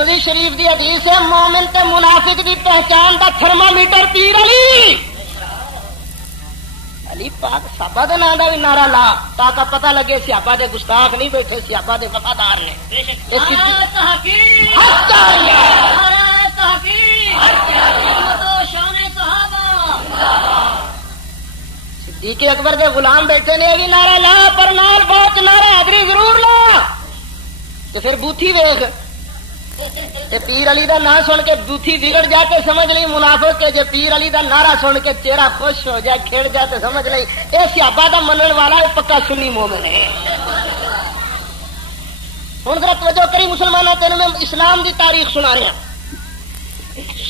ترمذی شریف دی حدیث ہے مومن تے منافق دی پہچان دا تھرمامیٹر پیر علی پاک صحابہ دے نام دا بھی نعرہ لا تاکہ پتہ لگے صحابہ دے گستاخ نہیں بیٹھے صحابہ دے وفادار نے صدیق اکبر دے غلام بیٹھے نے بھی نعرہ لا پر نال بہت نعرہ حاضری ضرور لا تو پھر بوتھی ویخ پیر علی دا نام سن کے بوتھی بگڑ جا کے سمجھ لئی منافق کے جے پیر علی دا نعرہ سن کے چہرہ خوش ہو جائے کھیڑ جائے تو سمجھ لئی اے صحابہ دا منن والا ہے پکا سنی مومن ہے. ہن ذرا توجہ کری مسلمانوں تینوں میں اسلام دی تاریخ سنا رہا.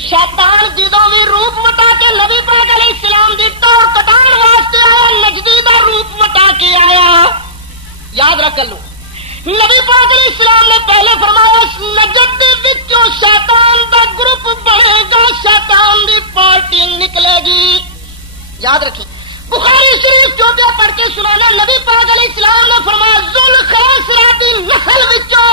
شیطان جدوں بھی روپ وٹا کے نبی پاک علیہ السلام دی توڑ کٹان واسطے آیا نجدی دا روپ وٹا کے آیا. یاد رکھ لو نبی پاک علیہ السلام نے پہلے فرمایا نجد وچوں شیطان دا گروپ بنے گا شیطان دی پارٹی نکلے گی. یاد رکھیں بخاری شریف چوٹے پڑھ کے سنانا نبی پاک علیہ السلام نے فرمایا ذوالخیسرہ دی نسل وچوں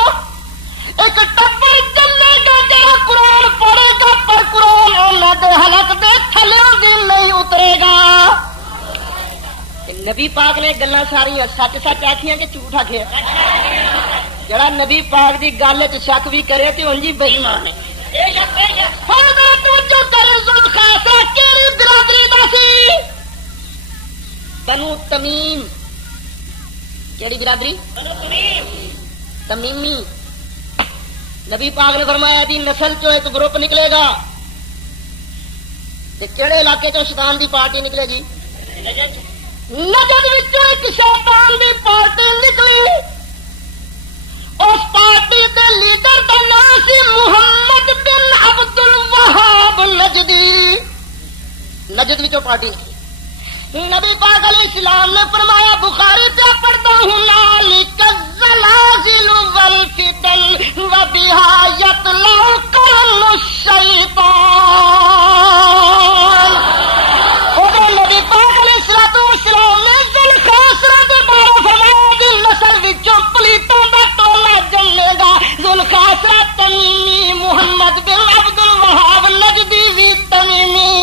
ایک ٹبر جمے گا جڑا قرآن پڑھے گا پر قرآن انہاں دے حلق دے تھلیوں دی نہیں اترے گا. نبی پاک نے گلاں ساری سچ سچ آکھیاں کہ جھوٹ آکھیا. جڑا نبی پاک دی گل وچ شک بھی کرے تے انج ہی بے ایمان ہے. ذوالخیسرہ کیڑی برادری دا سی؟ بنو تمیم. کیڑی برادری؟ تمیمی. نبی پاک نے فرمایا دی نسل چو ایک گروپ نکلے گا. کہڑے علاقے چو شیطان دی پارٹی نکلے گی؟ نجد وچوں ایک شیطان دی پارٹی نکلی. اس پارٹی دے لیڈر دا نام سی محمد بن عبد الوہاب نجدی. نجد وچوں پارٹی نکلی. نبی پاک علیہ السلام نے فرمایا بخاری پہ پڑھتا ہوں نالک الزلازل والفتن وبها يطلع قرن الشیطان. نبی پاک علیہ السلام نے ذوالخیسرہ کے بارے فرمایا کہ نسل وچوں پلیتوں دا ٹولا جمے گا. ذوالخیسرہ تمیمی محمد بن عبد الوہاب نجدی بھی تمیمی.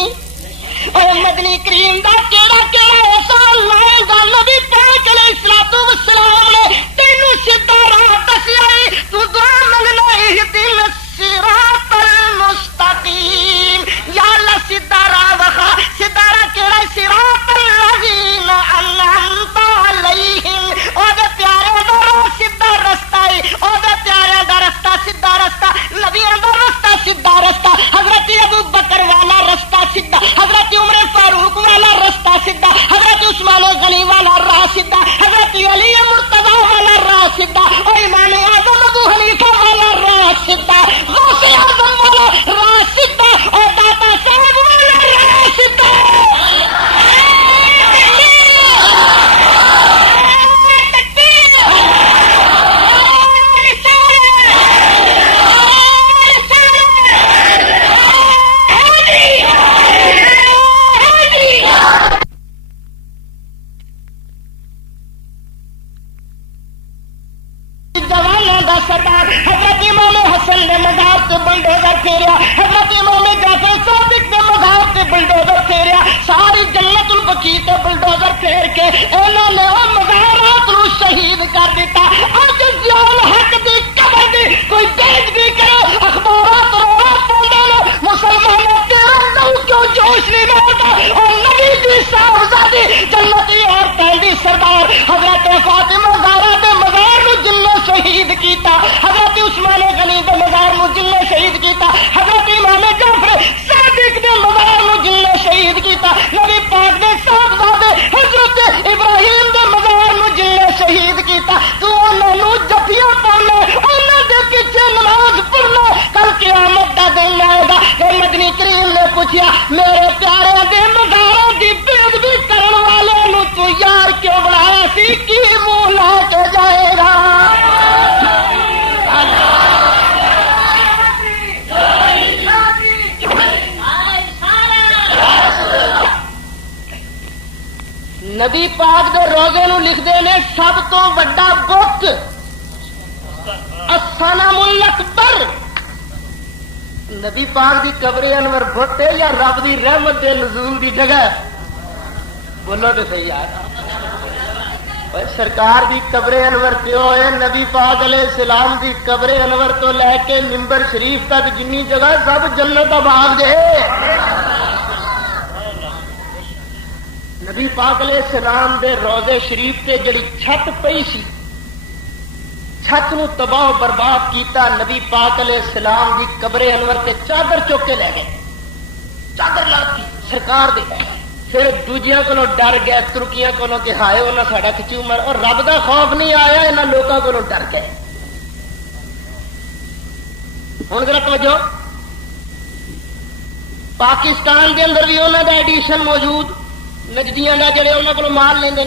مدنی کریم دا کیڑا کیڑا احسان لائے گا نبی پاک علیہ الصلوۃ والسلام نے تینوں سیدھا راہ دسیا ہے. تو دعا منگنا اہدنا الصراط المستقیم. یا اللہ سیدھا راہ وکھا. سیدھا راہ کیڑا؟ صراط الذین انعمت علیہم. او دے پیارے دا راہ سیدھا رستہ ہے. او دے پیارے دا رستہ سیدھا رستہ. نبیوں دا رستہ سیدھا رستہ. حضرت ابو بکر والا رستہ سیدھا. حضرت عمر فاروق والا رستہ سیدھا. حضرت عثمان غنی والا راہ سیدھا. حضرت علی مرتضی والا راہ سیدھا. اور امام اعظم ابو حنیفہ والا راہ سیدھا. غوث اعظم والا راہ سیدھا. اور داتا صاحب والا راہ سیدھا. سردار حضرت امام حسن نے مزار سے بلڈوزر پھیریا. حضرت امام جعفر صادق نے مزار سے بلڈوزر پھیریا. ساری جنت البقیع سے بلڈوزر پھیر کے انہوں نے وہ مزارات کو شہید کر دیتا. اج ضیاء الحق دی قبر دی کوئی بیج بھی کرو اخبارات روات پاؤں مسلمانوں تیرا لو کیوں جوش نہیں مارتا. اور نبی دی صاحبزادی جنتی اور پہلی سردار حضرت فاطمہ زہرا دے مزار نو جن شہید کیتا. حضرت عثمان غنی دے مزار نو جن شہید کیتا. حضرت امام جعفر صادق دے مزار نو جن شہید کیتا. نبی پاک دے صاحبزادے حضرت ابراہیم دے مزار نو جن شہید کیتا. تو انہاں نو جفیاں پاؤنا انہاں دے پیچھے نماز پڑھنا. کل قیامت دا دن آئے گا. کہ مدنی کریم نے پوچھا میرے پیارے دے مزاروں دی بےادبی کرن والے نو تو یار کیوں بنایا سی؟ کی منہ لا کے جائے گا؟ نبی پاک دے روزے نو لکھ دے نے سب تو بڑا بت الصنم الاکبر نبی پاک دی قبر انور بت ہے یا رب دی رحمت دے نزول دی جگہ؟ بولو تو صحیح یار. سرکار دی قبر انور پیو ہے. نبی پاک علیہ السلام دی قبر انور تو لے کے منبر شریف تک جنی جگہ سب جنت آباد ہے. نبی پاک علیہ السلام دے روضے شریف تے جڑی چھت پئی سی، چھت نو تباہ برباد کیتا نبی پاک علیہ السلام دی قبر انور تے چادر چوک کے لے گئے. چادر لاتی سرکار دے. پھر دوجیاں کو ڈر گئے، ترکیاں کو کہ ہائے انہیں ساڈا کھچو مر، اور رب دا خوف نہیں آیا، انہاں لوگوں کو ڈر گئے. ہوں ذرا توجہ، پاکستان دے اندر بھی انہوں دا ایڈیشن موجود، نجدیاں دا جڑے انہوں کو مال لیندے.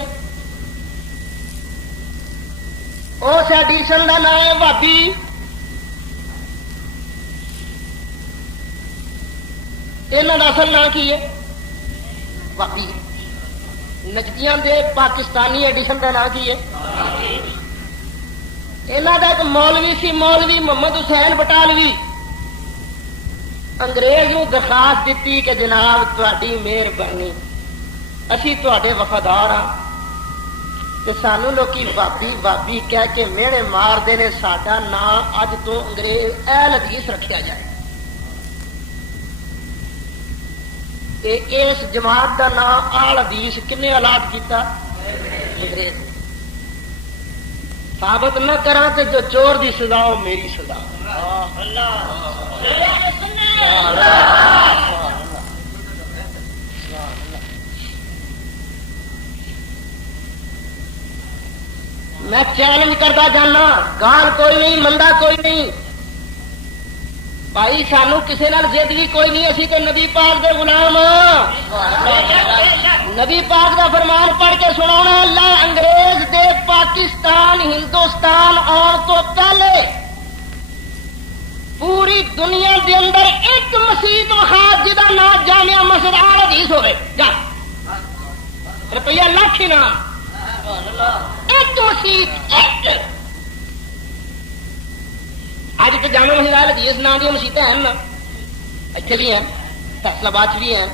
اس ایڈیشن کا نام ہے بھابی. یہاں کا اصل نام کی ہے؟ بھابی. نجدیاں دے پاکستانی ایڈیشن کا نام کی ہے؟ یہاں کا ایک مولوی سی، مولوی محمد حسین بٹالوی. انگریز کو درخواست دیتی کہ جناب تہاڈی مہربانی، اسی تہاڈے وفادار ہاں، سانو لوکی بابی بابی کہہ کے میڑے مارتے ہیں، ساڈا نام اج تو انگریز اہل حدیث رکھیا جائے. اس جماعت کا نام آل حدیث کنے الاٹ کیتا؟ انگریز. ثابت نہ کرا کہ جو چور دی سزا وہ میری سزا. میں چیلنج کرتا جانا، گان کوئی نہیں، مندا کوئی نہیں بھائی، سانو کسی نال ضد بھی کوئی نہیں، اسی تو نبی پاک دے غلام. نبی پاک دا فرمان پڑھ کے سناونا. اللہ انگریز دے پاکستان ہندوستان آن تو پہلے پوری دنیا دے اندر ایک مسجد خاص جہاں نام جامعہ مسجد آل حدیث ہوئے، جا روپیہ لاکھ ہی نام ایک مسجد. اج تو جامع مسجد آل حدیث نام دیا مسیتیں ہیں نا، اتنے بھی ہیں، فیصل آباد بھی ہیں،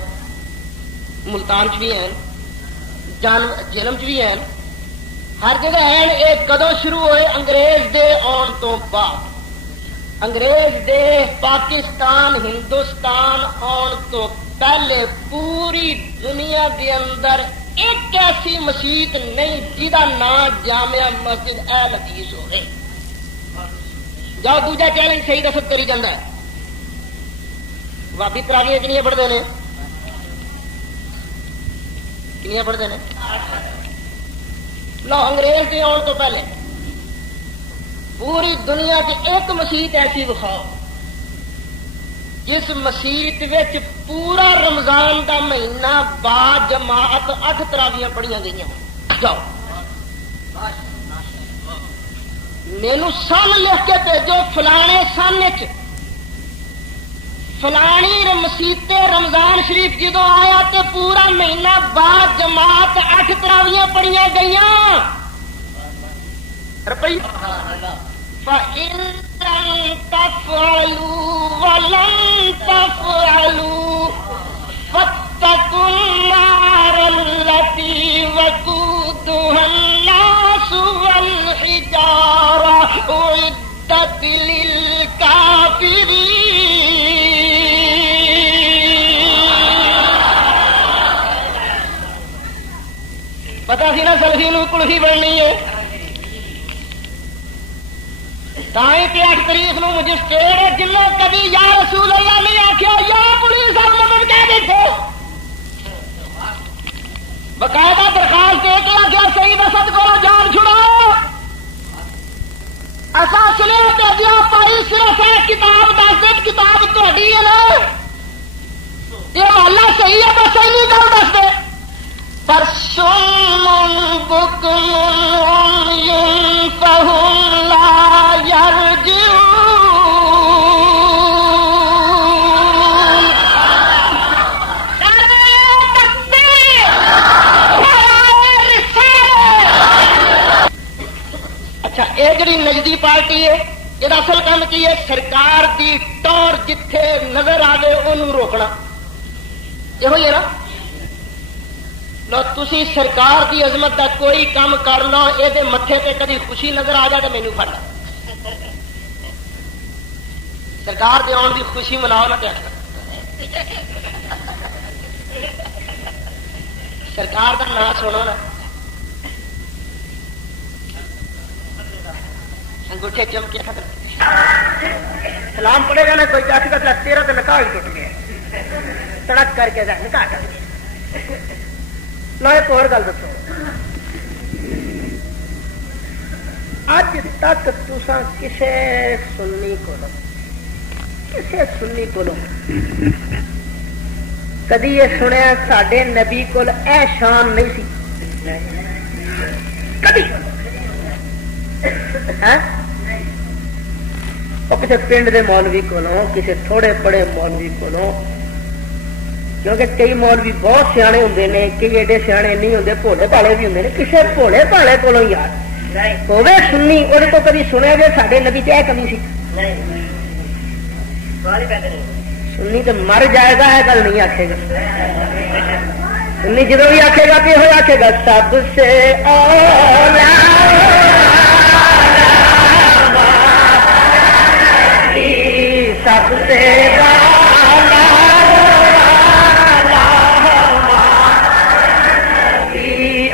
ملتان بھی ہیں، جہلم بھی ہیں، ہر جگہ ہیں. یہ کدو شروع ہوئے؟ انگریز دے آن تو بعد. انگریز دے پاکستان ہندوستان آن تو پہلے پوری دنیا دے اندر ایک ایسی مسجد نہیں جہاں نام جامعہ مسجد اہل حدیث ہوئے. جاؤ دوجا چیلنج صحیح دست کری جانا ہے. بابی تراویاں کنیاں پڑھتے ہیں؟ کنیاں پڑھتے ہیں؟ لو انگریز کے آن تو پہلے پوری دنیا کی ایک مسجد ایسی دکھاؤ جس مسجد وچ پورا رمضان کا مہینہ با جماعت 8 تراویاں پڑھیاں گئی. جاؤ مینو سن لکھ کے بھیجو، فلانے سن فلانی مسیت رمضان شریف جدو آیا تو پورا مہینہ بعد جماعت 8 تراویاں پڑھیاں گئی. روپی فَإِن لَّمْ تَفْعَلُوا وَلَن تَفْعَلُوا فَاتَّقُوا النَّارَ الَّتِي وَقُودُهَا النَّاسُ وَالْحِجَارَةُ أُعِدَّتْ لِلْكَافِرِينَ. پتا سی نا سلفی نو کلفی بننی ہے. تائیں کہ 8 تاریخ نو مجسٹریٹ ہے جنوں کبھی یا رسول اللہ نہیں آخیا یا پولیس اور مدد کہہ دیتے، باقاعدہ درخواست دے کے آخیا صحیح دست کرو جان چھڑاؤ. ایسا سنیا کہ جی پائی صرف کتاب 10 دن کتاب تھی ہے نا، یہ محلہ صحیح ہے تو صحیح نہیں گل دس دے. پر سن بکم فہم لا یرجعون. اچھا یہ جڑی نجدی پارٹی ہے یہ اصل کام کی ہے؟ سرکار دی ٹور جتھے نظر آئے انہوں روکنا، یہ ہوئی ہے نا؟ لو تسی سرکار دی عظمت دا کوئی کام کر لو، یہ متھے تے کدی خوشی نظر آ جائے تو مینوں پڑ سرکار دے آن دی خوشی مناؤ نہ کیا سرکار کا نام سنو نا، انگوٹھے چمکے سلام پڑے گا نا کوئی چاچی کا تیرا تو نکاح ہی ٹوٹ گیا تڑک کر کے نکاح کر لو۔ ایک اور گل دسو، اج تک تساں کسے سنی کو کدی یہ سنیا ساڈے نبی کول اے شان نہیں سی؟ کدی کسی پنڈ دے مولوی کولوں، کسی تھوڑے پڑے مولوی کولوں، کیونکہ کئی مولوی بہت سیانے ہوندے نے، کئی ایڈے سیانے نہیں ہوندے، بھولے بھالے بھی ہوندے نے، کسی بھولے بھالے کولوں یار ہوے سنی وہ تو کدی سنیا جائے ساڈے نبی تے کمی سی؟ سنی تو مر جائے گا، ہے گل نہیں آکھے گا سنی، جدو بھی آکھے گا کہ ہو آکھے گا سب سے اولا سب سے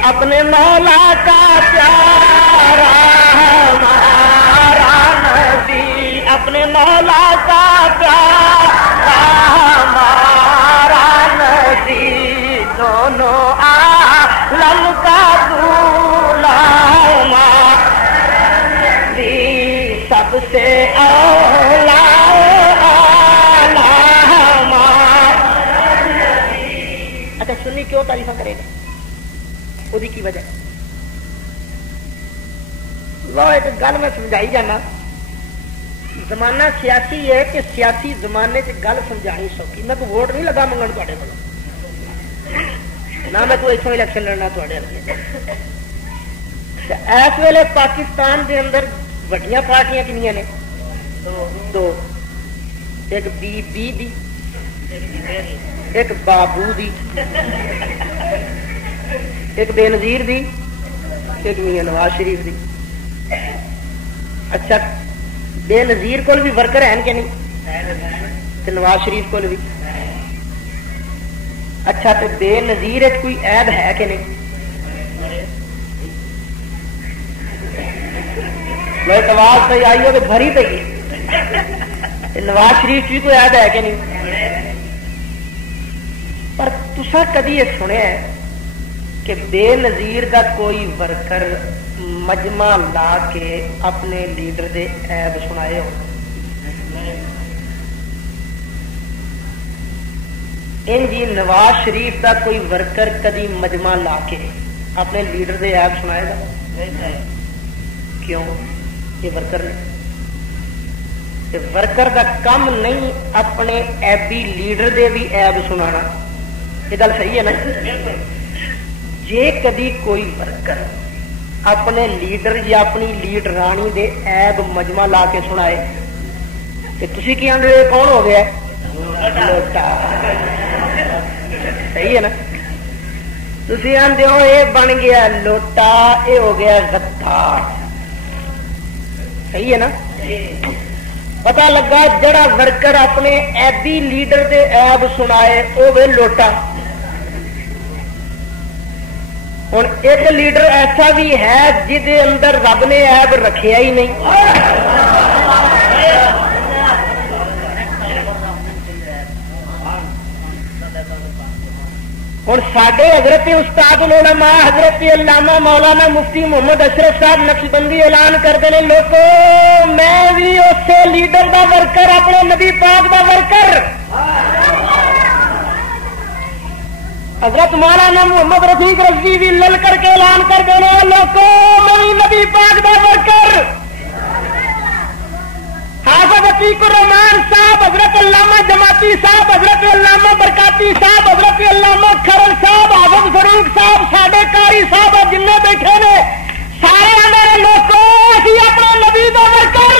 اپنے مولا کا پیارا ہمارا نبی، اپنے مولا کا پیارا ہمارا نبی، دونوں عالم کا دولہا نبی، سب سے اولا سنی کیوں تعریف کرے گا؟ وہ کی وجہ لو ایک گل میں سمجھائی جانا، زمانہ سیاسی ہے کہ سیاسی زمانے سے گل سمجھانی سوکھی، میں کوئی ووٹ نہیں لگا منگن تے نہ میں کوئی اتوں الیکشن لڑنا تے اس ویلے پاکستان دے اندر وڈیاں پارٹیاں کنیاں نے؟ دو، ایک بی بی دی، ایک بابو دی، ایک بے نظیر دی، ایک میاں نواز شریف دی۔ اچھا بے نظیر کول بھی ورکر ہیں کہ نہیں؟ تے نواز شریف کول بھی۔ اچھا تے بے نظیر کوئی عیب ہے کہ نہیں؟ آواز پہ آئی ہو تو بھری پہ نواز شریف بھی کوئی عیب ہے کہ نہیں؟ پر تسا کدی یہ سنیا ہے کہ بے نظیر دا کوئی ورکر مجمع لا کے اپنے لیڈر دے عیب سنائے ہو؟ جی نواز شریف دا کوئی ورکر کدی مجمع لا کے اپنے لیڈر دے عیب سنائے گا؟ کیوں؟ یہ ورکر نہیں، ورکر دا کم نہیں اپنے ایبی لیڈر دے بھی عیب سنانا، یہ گل صحیح ہے نا؟ جے کدی کوئی ورکر اپنے لیڈر یا اپنی لیڈرانی دے عیب مجمع لا کے سنائے تو تسی کی آندے کون ہو گیا؟ لوٹا۔ صحیح ہے نا؟ تسی آندے ہو یہ بن گیا لوٹا، یہ ہو گیا غدار۔ صحیح ہے نا؟ پتہ لگا جڑا ورکر اپنے ایبی لیڈر دے عیب سنائے وہ وے لوٹا۔ ہوں ایک لیڈر ایسا بھی ہے جہد اندر رب نے عیب رکھیا ہی نہیں، ہوں سڈے حضرت استاد العلماء حضرت علامہ مولانا مفتی محمد اشرف صاحب نقشبندی اعلان کرتے ہیں لوگوں میں بھی اسے لیڈر دا ورکر، اپنے نبی پاک دا ورکر حضرت مولانا محمد رفیق رضوی بھی لل کر کے اعلان کر دے رہے لوگوں میں نبی پاک دا ورکر۔ حافظ عتیق الرحمان صاحب، حضرت علامہ جماعتی صاحب، حضرت علامہ برکاتی صاحب، حضرت علامہ کھرل صاحب، حافظ فاروق صاحب، ساڈے قاری صاحب جن بیٹھے نے سارے آدھے لوگوں اسی اپنے نبی دا ورکر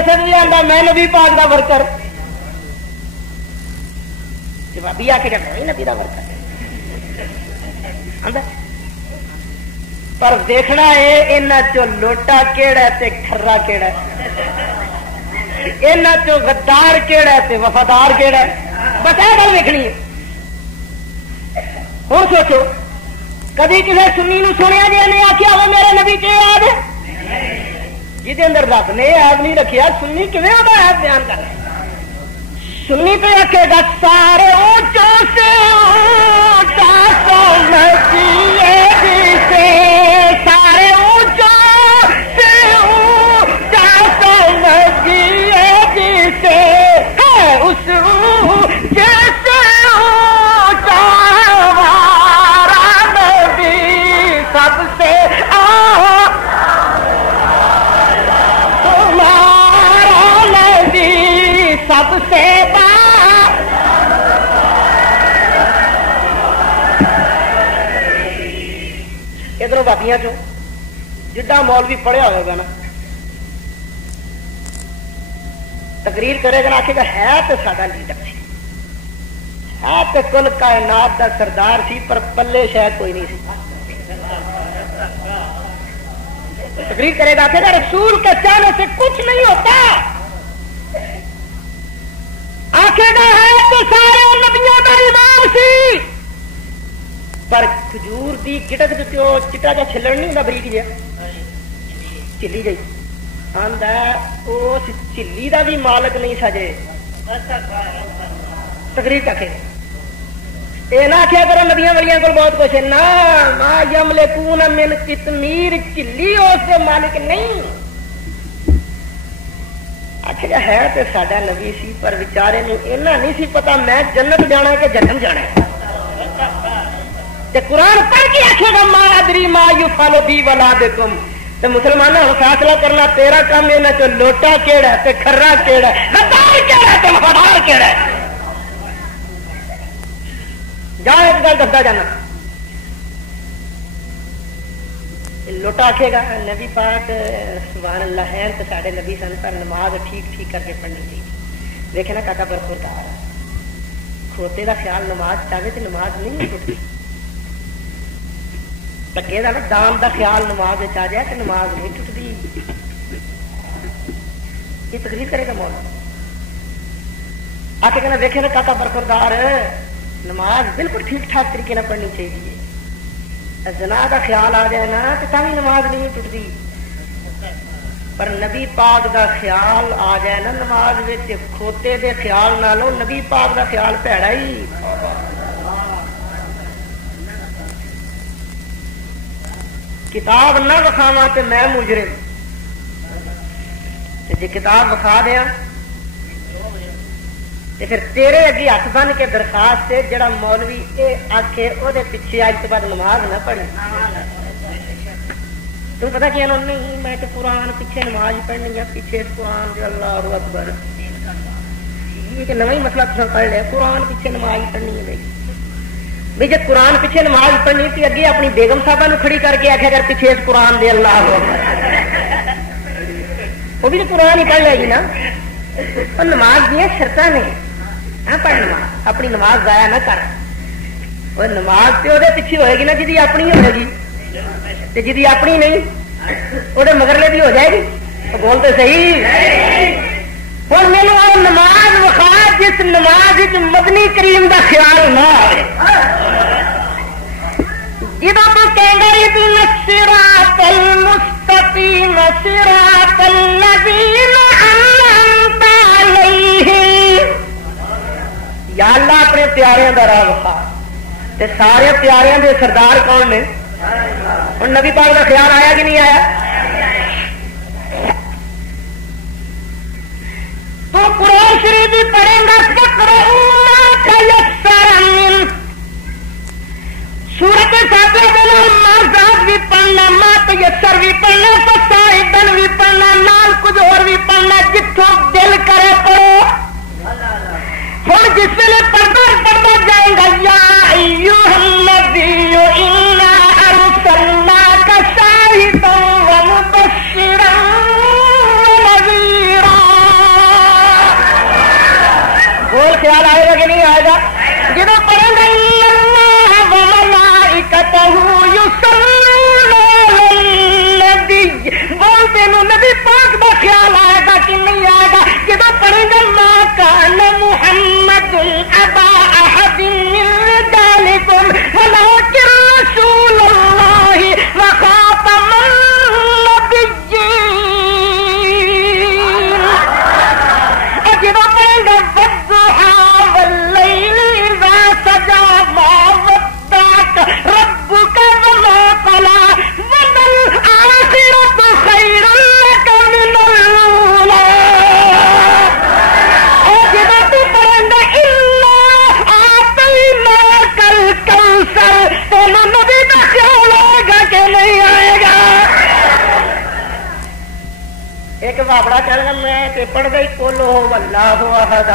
اسد بھی آتا میں نبی پاک دا ورکر، جوابی آ کے میں نبی دا ورکر آندا، پر دیکھنا ہے انہاں چوں لوٹا کیڑا تے کھرا کیڑا ہے، انہاں چوں غدار کیڑا تے وفادار کیڑا ہے، بس یہ گل ویکھنی ہے۔ ہوں سوچو کدی کسی سنی نو سنیا جی نے آخیا وہ میرے نبی کے یاد جہد اندر رب نے یاد نہیں رکھیا، سنی کیویں وہ یاد بیان کر رہا؟ سنی پہ آخے گا سارے اونچوں سے اونچا سمجھیے جسے، سارے اونچوں سے اونچا سمجھیے جسے، ہے اس جیسے اونچا ہمارا نبی سب سے سب سے ادھر بابیاں چو جڈا مولوی پڑھیا ہوئے گا نا تقریر کرے گا آخے گا ہے تو ساڈا لیڈر سی، ہے تو کل کائنات دا سردار سی، پر پلے شاید کوئی نہیں سی۔ تقریر کرے گا آخے گا رسول کے چاہنے سے کچھ نہیں ہوتا، آخے گا ہے تو سارے نبیوں کا امام سی، پر کھجور دی گٹک چٹا جا چھلڑ نہیں ہوتا بریک جہا چلی گئی آندا اس چلی دا بھی مالک نہیں سجے۔ تقریر کہے یہ نہ آخیا کرو نبیاں ولیاں کو بہت کچھ ہے، نہ ما یملکون من قطمیر، چلی اس کے مالک نہیں۔ آخر ہے تو ساڈا نبی سی، پر بیچارے نو اینا نہیں سی پتا میں جنت جانا کہ جہنم جانا ہے، تے قرآن پڑھ کے آخے گا ما ادری ما یفعل بی ولا بکم، تے مسلمانوں ہوں فیصلہ کرنا تیرا کام ہے، تو لوٹا کیڑا تے کھرا کیڑا، غدار کیڑا تے وفادار کیڑا۔ جا ایک گل دسدا جانا، لوٹا آخے گا نبی پاک سبحان اللہ ہے تو سارے نبی سن، پر نماز ٹھیک ٹھیک کر کے پڑھنی چاہیے۔ دیکھے نا کاکا برخوردار کھوتے کا خیال نماز چاہے تو نماز نہیں ٹوٹتی، ٹکے کا نا دان کا خیال نماز آ جائے تو نماز نہیں ٹوٹتی۔ یہ تقریر کرے گا مولا آ کے کہنا دیکھے نا کاکا برخوردار نماز بالکل ٹھیک ٹھاک طریقے نہ پڑھنی چاہیے، زنا کا خیال آ جائے نا تو تھی نماز نہیں ٹوٹتی، پر نبی پاک دا خیال آ جائے نا نماز وچ کھوتے دے خیال نالوں نبی پاک دا خیال پیڑا ہی۔ کتاب نہ وکھاواں تے میں مجرم، جی کتاب وکھا دیا تے پھر تیرے اگے ہاتھ بن کے درخواست ہے جڑا مولوی یہ آکھے وہ پیچھے اج تو بعد نماز نہ پڑھی۔ تم پتا کیا نہیں میں تو قرآن پیچھے نماز پڑھنی ہے، پیچھے قرآن جو اللہ اکبر یہ کہ نواں ہی مسئلہ پڑھ لیا، قرآن پیچھے نماز پڑھنی ہے بھائی جب قرآن پیچھے نماز پڑھنی تھی اگے اپنی بیگم صاحبہ نو کھڑی کر کے آخیا اگر پیچھے قرآن دے اللہ وہ بھی تو قرآن ہی پڑھ لے گی نا۔ اور نماز دیا شرطاں نے پڑھ نماز اپنی نماز ضائع نہ کر، اور نماز تو وہ پیچھے ہوئے گی نا جی اپنی ہوئے گی، جی اپنی نہیں وہ مگرلے بھی ہو جائے گی۔ بولتے صحیح ہوں میرے اور نماز وکھا جس نماز مدنی کریم دا خیال نہ آئے، جدوں تو کہیں صراط المستقیم صراط الذین انعمت علیہم، یا اللہ اپنے پیاریاں دا راہ وکھا، تے سارے پیاریاں دے سردار کون نے؟ ہوں نبی پاک کا خیال آیا کہ نہیں آیا؟ تو قرآن شریف بھی پڑھیں گا سورت فاتحہ مازاد بھی پڑھنا، ما تیسر بھی پڑھنا، فصائدن بھی پڑھنا، نال کچھ اور بھی پڑھنا، جتوں دل کرے پڑھو۔ ہوں جس ویلے پڑھتا جائے گا یا ایھا النبی انا ارسلناک شاہدا ومبشرا ونذیرا، کافڑا چل گیا میں پڑھ گئی کولو واللہ احد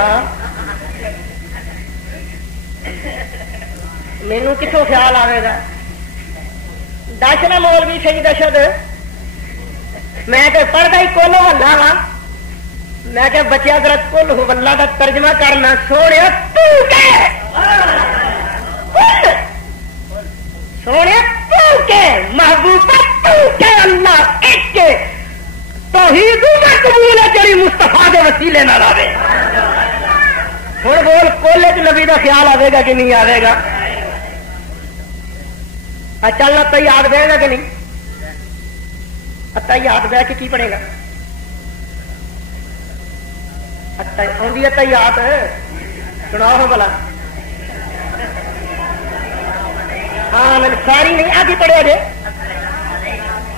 مینو کتوں خیال آئے گا دشنا مولوی صحیح دشد میں کہ پڑھ گئی کولو واللہ وا میں کہ بچیا ذرا کولو واللہ کا ترجمہ کرنا سونے سونے محبوبہ اللہ ایک توحید قبول ہے جڑی مصطفیٰ دے وسیلے نہ لاوے ہوں بول کولے چ نبی کا خیال آئے گا کہ نہیں آئے گا چلنا تو یاد دے گا کہ نہیں اتا یاد بہ کے کی پڑے گا آدھی اتا یاد سناؤ بلا ہاں میں ساری نہیں آدھی پڑھے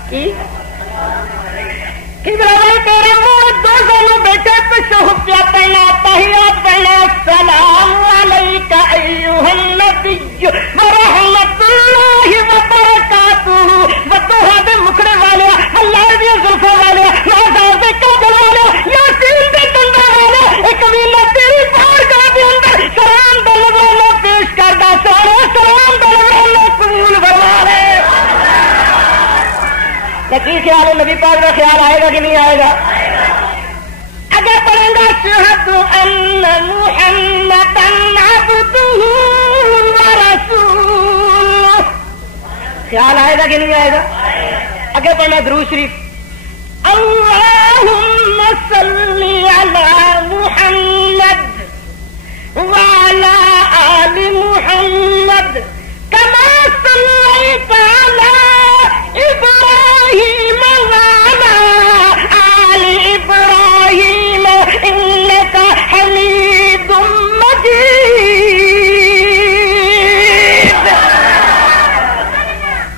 جی کی تیرے منہ دو دونوں بیٹے تشہد پڑھنا تحیات پڑھنا السلام علیکہ ایھا النبی ورحمۃ اللہ وبرکاتہ وتوہا دے مکھڑے والے اللہ دی زلفوں والے نازار دے کاجل والے یاسین دے دنداں والے ایک ویلا تیری بارگاہ دے اندر سلام دا لولا پیش کردا سارے سلام دا لولا قبول فرما لے کی خیال ہے نبی پاک کا خیال آئے گا کہ نہیں آئے گا اگر پڑھیں گا شہد ان محمدًا عبدہ ورسولہ خیال آئے گا کہ نہیں آئے گا اگر پڑھنا درود شریف اللہم صلی علی محمد وعلی آل محمد کما صلیت علی ابراہیم وعلی آل ابراہیم انک حمید مجید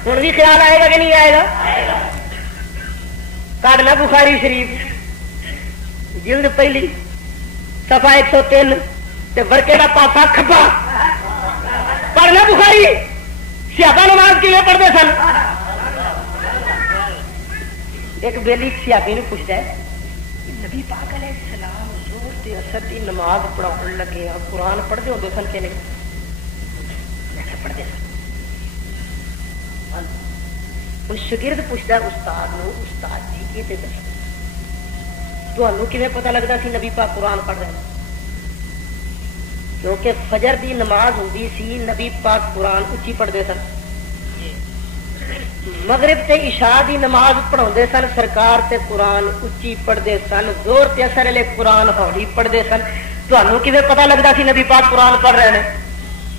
ہوں بھی خیال آئے گا کہ نہیں آئے گا کاٹنا بخاری شریف جلد پہلی صفحہ 103 تے ورکے کا پاسا کھبا پڑھنا بخاری سیابا نماز کیوں پڑھتے سن ایک بیلی سیابی نے پوچھتا ہے نبی پاک علیہ السلام زور تے اثر دی نماز پڑھاؤ لگے قرآن پڑھتے ہوتے سن کہ نہیں پڑھتے سن ہوں شگرد پوچھتا ہے استاد نو استاد جی یہ تمہیں کیویں پتہ لگتا سی نبی پاک قرآن پڑھ رہے ہیں کیونکہ فجر دی نماز ہوندی سی نبی پاک قرآن اچھی پڑھتے سن مغرب تے عشاء دی نماز پڑھاؤندے سن سرکار تے قرآن اچھی پڑھتے سن زور تے اثر والے قرآن ہولی پڑھتے سن تمہیں کیویں پتہ لگتا سی نبی پاک قرآن پڑھ رہے ہیں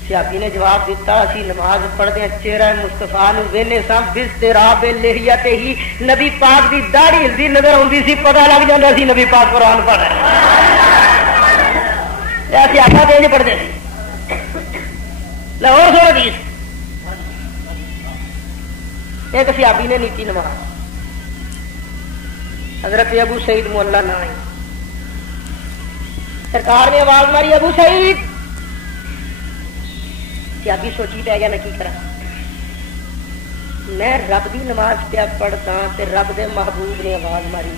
سیابی نے جواب دیتا اسی نماز پڑھتے چہرہ مصطفیٰ نو وینے سام باضطراب لحیتہ ہی نبی پاک دی داڑھی ہلدی نظر آندی سی پتہ لگ جاندا سی نبی پاک قرآن پڑھ رہے ایسے آتا تیز پڑھتے تھے لاہور سو حدیث ایک سیابی نے نیتی نماز حضرت ابو سعید مولا نہ آئی سرکار نے آواز ماری ابو سعید سیابی سوچی پہ گیا میں کی کرا میں رب دی نماز پیا پڑھتا تے رب دے محبوب نے آواز ماری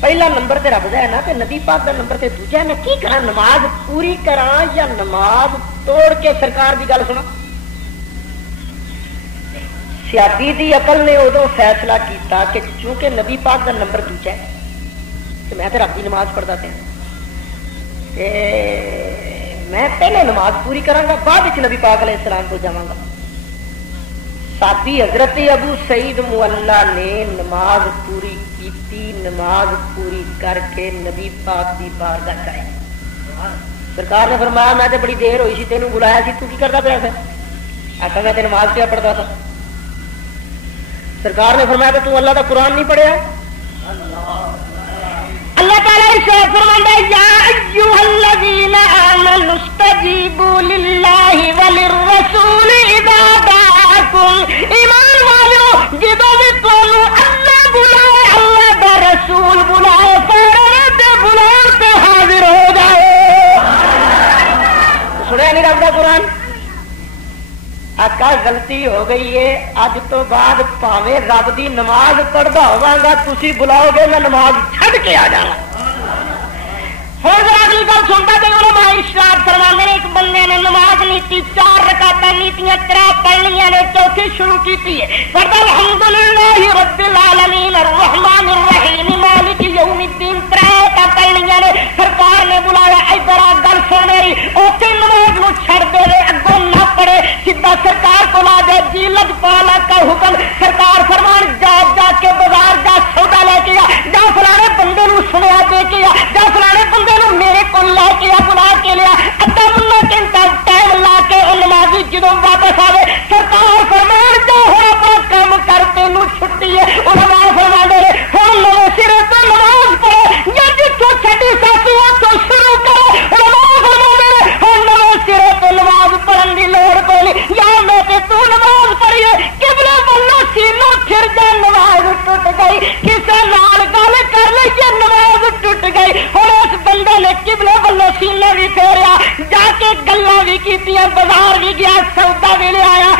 پہلا نمبر تے رب دا ہے نا تے نبی پاک دا نمبر تے دوجا ہے میں کی کرا نماز پوری کرا یا نماز توڑ کے سرکار دی گل سنا سیابی دی عقل نے ادو فیصلہ کیتا کہ چونکہ نبی پاک دا نمبر دوجا ہے تو میں تے رب دی نماز پڑھتا پیا میں پہلے نماز پوری کروں گا بعد نبی پاک علیہ السلام کو جاواں گا ساتھی حضرت ابو سعید مولا نے نماز پوری کیتی نماز پوری کر کے نبی پاک دی بارگاہ چائے سرکار نے فرمایا میں تے بڑی دیر ہوئی سی تینوں بلایا سی تو کی کرتا پیا تھا آخا میں تے نماز پیا پڑھتا تھا سرکار نے فرمایا تو اللہ کا قرآن نہیں پڑھیا اللہ تعالی سے فرماتا ہے یا ایھا الذین آمنوا استجیبوا للہ وللرسول اذا دعاکم ایمان والو جدوں بھی تانوں اللہ بلائے اللہ دا رسول بلائے فوراً تے بلاؤ تے حاضر ہو جاؤ سنیا نہیں رب دا قرآن آقا غلطی ہو گئی ہے، اج تو بعد پاوے رب دی نماز پڑھدا ہوواں تسی بلاؤ گے میں نماز چھڈ کے آ جاواں۔ ہوں اگلی گل سنتا تو علماء ارشاد فرماندے نے ایک بندے نے نماز نیتی 4 رکعتاں نیتیاں 3 پڑھنیاں نے، چوتھی شروع کی ہے فرد الحمدللہ رب العالمین الرحمن الرحیم مالک یوم الدین 3 پڑھنیاں نے۔ سرکار نے بلایا ادھر آ گل سن رہی اوتھے نماز نو چھڑ دے اگوں نہ پڑے، سیدھا سرکار کو لا دے جی لجپالا کا حکم۔ سرکار فرمان جا جا کے بازار جا سودا لے کے آ، جا فلانے بندے نو سنیا دے کے آ، جا فلانے بندے میرے کو لا کے بلا کے لیا، ادھا ملا گھنٹہ ٹائم لا کے نمازی جدو واپس آئے سرکار فرمان جو ہو اپنا کام کر تین چھٹی ہے علماء فرما دے ہوں نئے سرے تو نماز پڑھو یا جتوں چھٹی ساتھی اتوں شروع کرو، علماء فرما دے ہوں نئے سرے تو نماز پڑھن کی لوڑ کوئی یا میں تو نماز پڑھیے قبلے والوں سینوں پھر جا نماز ٹوٹ گئی، کسی نال گل کر لیجیے نماز ٹوٹ گئی۔ ہوں اس بندے نے قبلے والوں سینے بھی پھیریا، جا کے گلاں بھی کیتیاں، بازار بھی گیا، سودا بھی لے آیا۔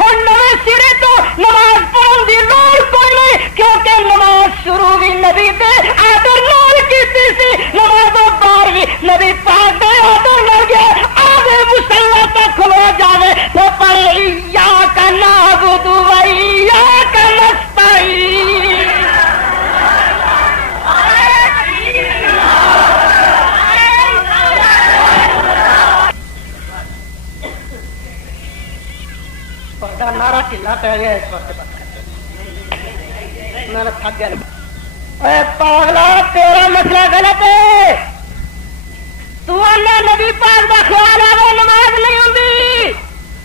ہوں نئے سرے تو نماز پڑھن کی لوڑ کوئی نہیں، کیونکہ نماز شروع بھی نبی دے آدر نال کیتی سی، نماز بار بھی نبی پاک دے آدر نال گیا۔ آدھے مصلی تک کھلو جاوے تو پڑھے ایاک نعبد و ایاک نستعین۔ نارا ٹھلا پی گیا اس وقت تھک گیا۔ پاگلا تیرا مسئلہ غلط ہے، تو نبی پاک کا خیال آئے نماز نہیں ہوتی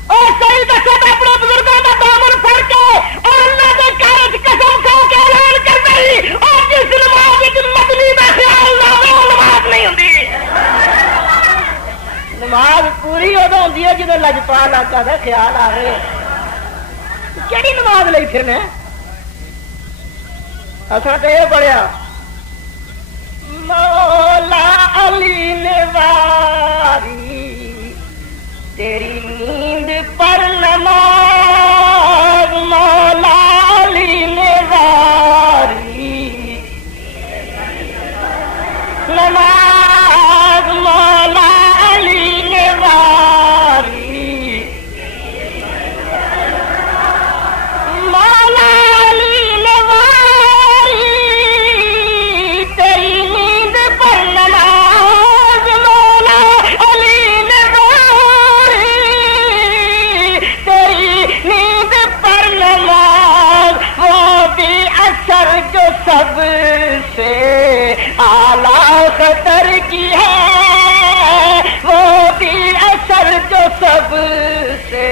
اور صحیح دسو اپنے بزرگوں کا دامن پھڑ کے اور اللہ کے کارج قسم کھا کے اعلان کر دی اور جس نماز مدنی کا خیال نہ ہو نماز نہیں ہوتی۔ نماز پوری ادو ہوتی ہے جب لجپال آقا کا خیال آئے۔ کہڑی نماز لئی پھرنا اصل تو یہ پڑھیا مولا علی نے واری تیری نیند پر نماز، مولا علی نے واری نماز، مولا علی نے واری مولا علی نے واری تیری نیند پر نماز، مولا علی نے واری تیری نیند پر نماز، وہ بھی اثر جو سب سے اعلیٰ خطر کی ہے، وہ بھی اثر جو سب سے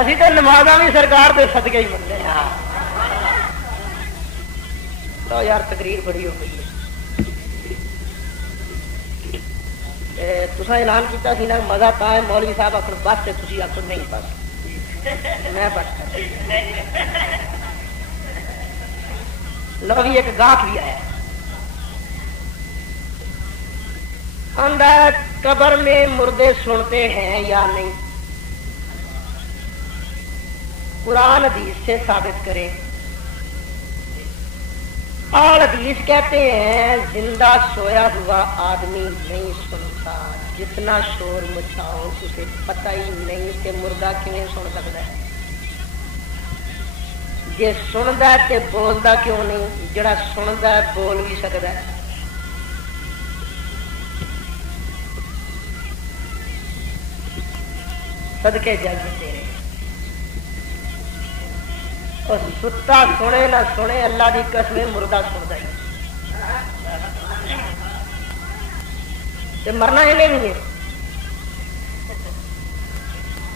اسی تو نمازاں بھی سرکار دے صدقے ہی منتے ہیں۔ تو یار تقریر بڑی ہو گئی ہے، تساں اعلان کیتا سی نا مزہ تا ہے مولوی صاحب آخر بس سے تسی آخر نہیں بس میں بس لو بھی ایک گاہک بھی آیا اندر قبر میں مردے سنتے ہیں یا نہیں، قرآن حدیث سے ثابت کرے۔ اور حدیث کہتے ہیں زندہ سویا ہوا آدمی نہیں سنتا، جتنا شور مچاؤ اسے پتہ ہی نہیں کہ مردہ کیوں سن سکتا ہے، جے سنتا ہے تے بولتا کیوں نہیں، جڑا سنتا ہے بول بھی سکتا ہے۔ صدقے جگ تیرے اور ستا سنے نہ سنے اللہ کی قسم مردہ سنتا ہی تے مرنا یہ نہیں ہے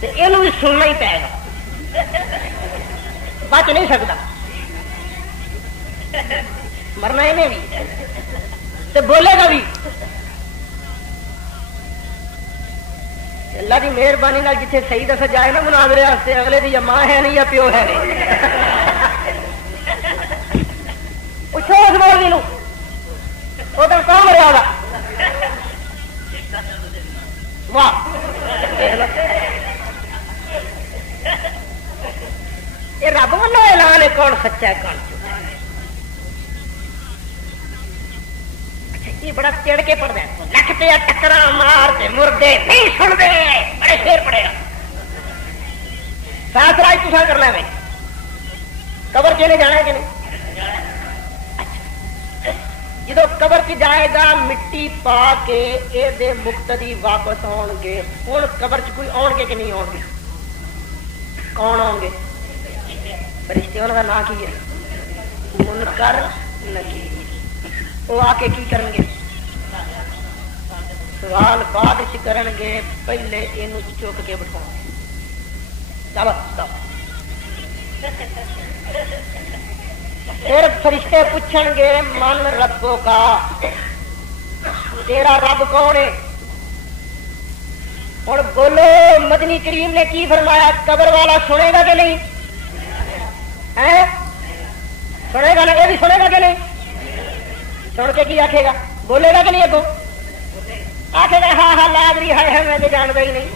تے یہ بھی سننا ہی پائے گا، بچ نہیں سکتا، مرنا یہ بھی تے بولے گا بھی۔ اللہ کی مہربانی جتنے صحیح دسا جائے نا مناظرے واسطے اگلے دی یا ماں ہے نہیں یا پیو ہے نہیں، پوچھو اس مولوی نو وہ تو کہاں مریا واہ یہ رب والوں اعلان ہے کون سچا ہے کون جھوٹا ہے. اچھا یہ بڑا چڑھ کے پڑھتا ہے لکھ پہ ٹکرا مار دے مردے نہیں سن دے بڑے شیر پڑے گا ساتھ راج تصا کر لیں قبر چلے جانا ہے کہ نہیں. جدو قبر چ جائے گا مٹی پا کے یہ مقتدی واپس آن گے. ہوں قبر چ کوئی آن گے کہ نہیں آن گے؟ کون آن گے؟ فرشتے. انہوں کا نام کی ہے منکر نکیر. وہ آ کے کی کرن گے؟ سوال بعد کرن گے پہلے یہ چک کے بٹھاؤ. چلو پھر فرشتے پوچھن گے من ربوں کا تیرا رب کون ہے؟ اور بولو مدنی کریم نے کی فرمایا؟ قبر والا سنے گا کہ نہیں؟ سنے گا نا؟ یہ بھی سنے گا کہ نہیں؟ سن کے کی آکھے گا؟ بولے گا کہ نہیں؟ اگوں آکھے گا ہاں ہاں لادری ہے میں تو جانتا ہی نہیں.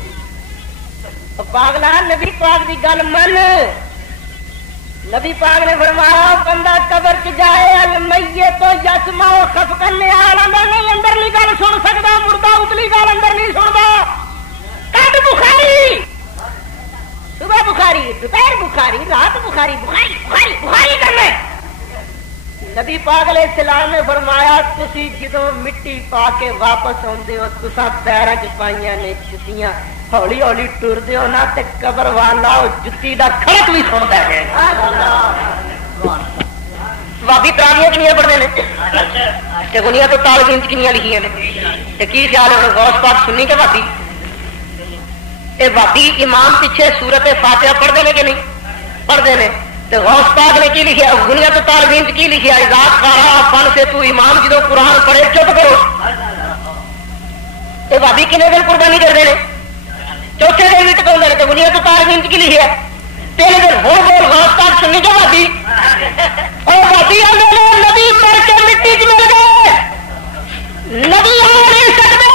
پاگلا نبی پاک کی گل من. نبی پاک نے فرمایا بندہ قبر چ جائے المیت تو یسمع خفقا نال نہیں اندرلی گل سن سکتا مردہ اتلی گل اندر نہیں سنتا. کد بخاری صبح بخاری دوپہر بخاری رات بخاری بخاری بخاری بخاری کرنا. نبی پاک علیہ السلام نے فرمایا تسی جدو مٹی پا کے واپس آتے ہو تسا پیروں چ پائیاں نے جتیاں ہولی ہولی ٹرتے ہو نا تے قبر والا جتی دا کھڑک بھی سنتا ہے. بابی تراویاں کنیاں پڑھتے ہیں تے گنیا تو تال گنج کنیاں لکھیاں نے تے کی خیال ہے غوث پاک سنی کے بابی یہ بابی امام پیچھے سورت فاتحہ پڑھتے ہیں کہ نہیں پڑھتے ہیں؟ تو غوث پاک نے کی لکھا گنیا تو تال گنج کی لکھا ذات کارا فن سے تو امام جدو قرآن پڑھے چپ کرو. یہ بابی کنے دن قربانی کرتے ہیں؟ چوتھے دن بھی ٹکا تو دنیا تو تار گنج کی لکھی ہے. تیرے دن ہو بول غوث پاک سنی جو بابی اور بابی نبی مر کے مٹی چ مل گئے نبی آ نہیں سکتے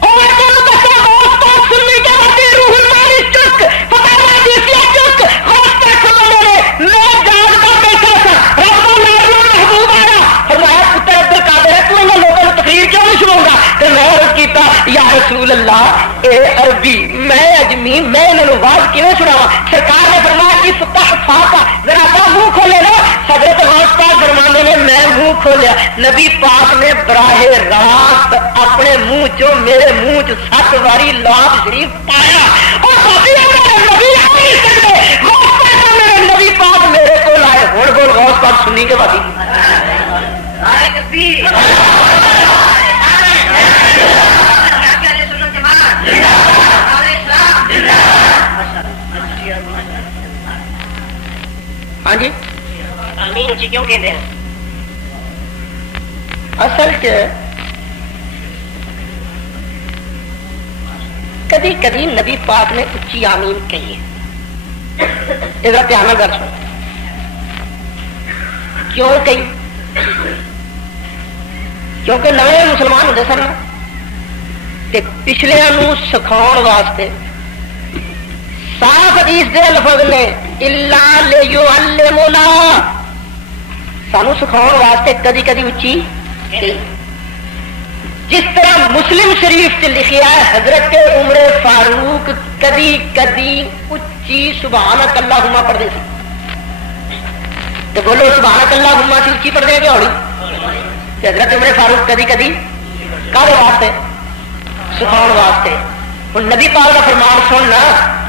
اور غوث پاک سنی کے بابی روح المانی چک پتا چک غوث پاک سننے میں جان کا بیٹھا تھا رب محبوب آیا فرمایا پتر عبد القادر ہے تو لوگوں کو تقریر کیوں نہیں سنوں گا؟ میں عرض کیتا یا رسول اللہ اے عربی میں اجمی میں انہوں واضح کیوں سناوا؟ سرکار نے فرمایا کہ ستا فاقا ذرا اپنا منہ کھولے نا. حضرت غوث پاک فرمانے نے میں منہ کھولیا نبی پاک نے براہ راست اپنے منہ چو میرے منہ چ 7 باری لات شریف پایا اور نبی پاک میرے کو لائے. ہوں بول غوث پاک سنی کے بعد ہاں جی آمین اچھی کیوں کہتے ہیں؟ اصل کدی کدی نبی پاک نے اچھی آمین کہی ہے. یہ دھیان کر سو کیوں کہی؟ کیونکہ نئے مسلمان ہوتے سن پچھلے سکھاؤ واسطے صاف حدیث دے لفظ نے الا لیعلمنا سانو سکھاؤ واسطے کدی کدی اچھی. جس طرح مسلم شریف سے لکھیا ہے حضرت عمر فاروق کدی کدی اچھی سبحانک اللہم پڑھتے تھے. تو بولو سبحانک اللہم سے اچھی پڑھتے ہیں کہ ہولی؟ حضرت عمر فاروق کدی کدی کہے واسطے سکھاؤ واسطے. اور نبی پاک کا فرمان سننا.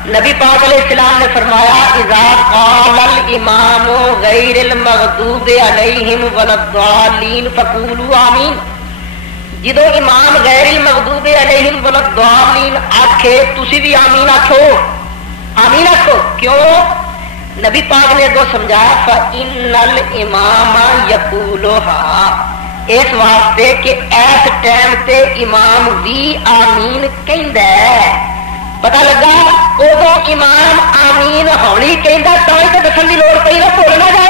نبی پاک علیہ السلام نے فرمایا اذا قال الامام غیر المغضوب علیہم ولا الضالین فقولوا آمین. جدو امام غیر المغضوب علیہم ولا الضالین آکھے تسی بھی آمین آکھو. آمین آکھو کیوں؟ نبی پاک نے اگوں سمجھایا فإن الامام یقولها اس واسطے کہ ایس ٹائم تے امام بھی آمین کہندا ہے. پتا لگا ادو امام آمین ہونی کہندا تو ہی تو دسن کی لوڑ پئی نہ بھول نہ جاؤ.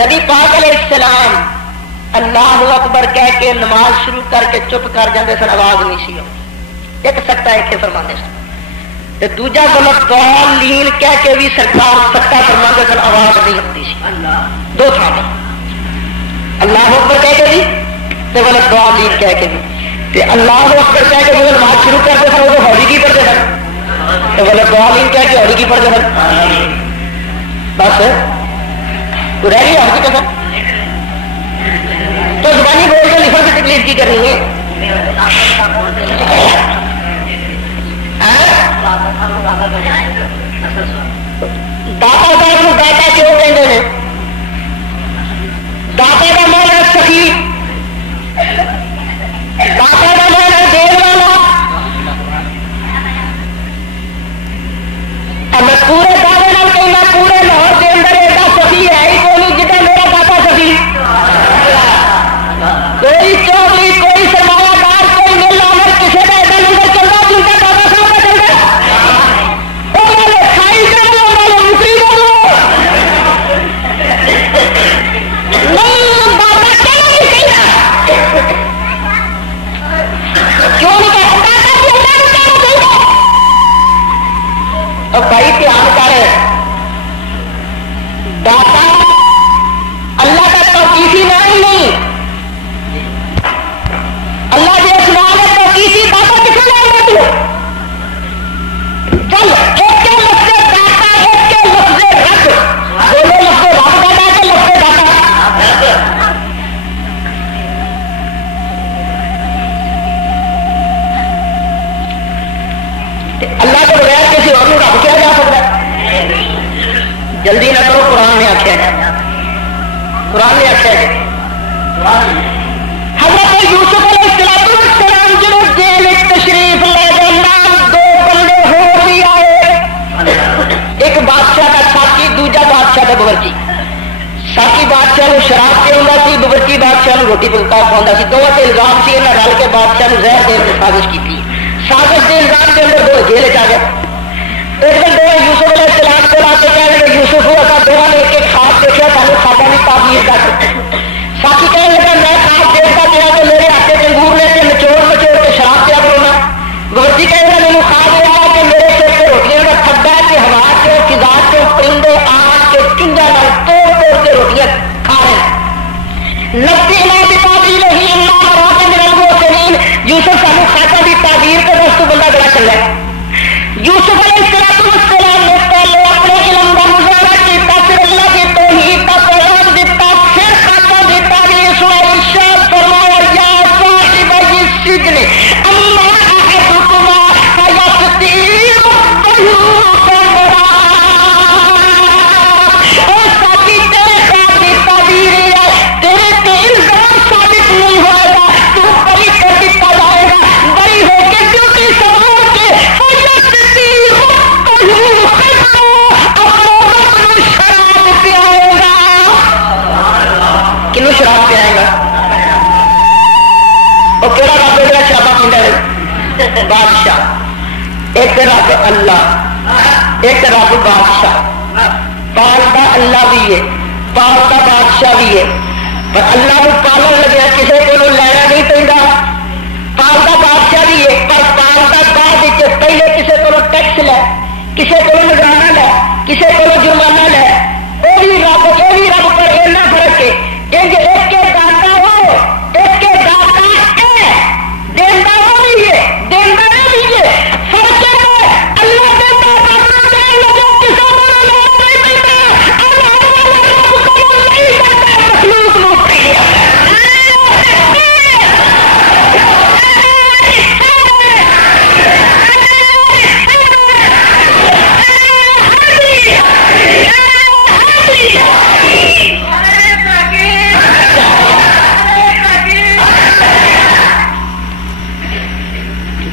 نبی پاک علیہ السلام اللہ اکبر کہہ کے نماز شروع کر کے چپ کر جاندے سن، آواز نہیں سی ایک سکتا ایک فرماندے سن، تے دوجا غلط ضالین کہہ کے بھی سرکار سکتا فرماندے سن، آواز نہیں ہوتی سی۔ دو تھان اللہ اکبر کہہ کے بھی تے غلط ضالین کہہ کے بھی، تے اللہ اکبر کہہ کے جو نماز شروع کرتے سن وہ ہولی کی پڑھتے سن، تے غلط ضالین کہہ کے ہولی کی پڑھتے سن۔ بس تو رہ گئی ہر کی قسم، تو زبانی بول کے لکھن کی تکلیف کی کرنی ہے؟ داتا داتا کیوں کہتے ہیں؟ داتا کا مانا سخی، داتا کا مانا دین والا۔ میں پورے دعوے کہنا پورے لاہور کے اندر ایسا سخی ہے ہی کوئی جتنا میرا داتا سخی، کوئی چوبی کوئی سرمایہ دار کوئی میلا اگر کسی کا ایسا لنگر چل رہا جن کا دادا صاحب کا چل رہا وہ کھائی کرو نکری کرو نہیں دادا کیوں نہیں کہنا، کیوں نہیں کہنا اب بھائی دھیان کر، داتا اللہ کا توقیفی نام نہیں، اللہ کے اسلام ہے توقیفی داتا کسی نام نہیں، چل ایک کے لفظ داتا ایک کے لفظ رب، دونوں لفظ رب داتا کے لفظ داتا۔ اللہ کے بغیر کسی اور رب کیا جا سکتا ہے؟ جلدی نہ کرو، قرآن نے آخیا ہے، قرآن نے آخیا ہے۔ حضرت یوسف علیہ السلام جنہوں جیل تشریف لے گئے، دو بندے ہو بھی آئے، ایک بادشاہ کا ساقی دوجا بادشاہ کا باورچی۔ ساقی بادشاہ کو شراب پیوندا سی، باورچی بادشاہ کو روٹی پکا کھواوندا سی، دونوں سے الزام سی انہاں رل کے بادشاہ کو زہر دین کی سازش کی تھی۔ سازش کے الزام کے اندر دو جیل چ گئے۔ ایک دن دو یوسف علیہ السلام کو لا کے کہنے لگے یوسف اصا دونوں نے ایک ایک خواب دیکھا، سانو خوابوں کی تعبیر کر۔ ساقی کہنے لگا میں خواب دیکھتا گیا کہ میرے ہاتھ انگور نے نچوڑ نچوڑ کے شراب پیا کرونا۔ باورچی کہنے لگا میرے خواب آیا کہ میرے سر سے روٹیاں کا تھبا ہے کہ ہوا کے فضا کے پرندے آگ کے چنجا توڑ توڑ کے روٹیاں کھا رہے ہیں۔ نفسی اللہ کی تعبیر ہی اللہ راک من المحسنین، یوسف سانو خاصا کی تعبیر کے دوستو بندہ بڑا چل رہا ہے۔ یوسف علیہ السلام نے پہلے اپنے علم کا مظاہرہ کیا، پھر اللہ کی توحید کا پیغام دیتا، پھر خاصا کی تعبیر سنائی۔ ارشاد فرمایا یا صاحب السجن اما احدکما فیسقی شراب پائے گا؟ وہ کہڑا رب ہے جا شرابا پیندا ہے؟ بادشاہ۔ ایک رب اللہ، ایک رب بادشاہ۔ پالتا اللہ بھی ہے، پالتا بادشاہ بھی ہے، پر اللہ کو پالن لگیا کسی کو لینا نہیں پہنتا۔ پالتا بادشاہ بھی ہے پر پالتا بعد پہلے کسی کو ٹیکس لے، کسی کو نگرانہ لے، کسی کو جرمانہ لے۔ وہ بھی رب پر اینا فرق ہے کہ ایک کے داتا ہو، ایک کے داتا ہے، دیندہ ہو بھی ہے، دیندہ نہ بھی ہے۔ فرق ہے اللہ کے داتا دین لگے کسی کو نہیں دیتا، اللہ رب کو نہیں دیتا، مخلوق کو نہیں دیتا۔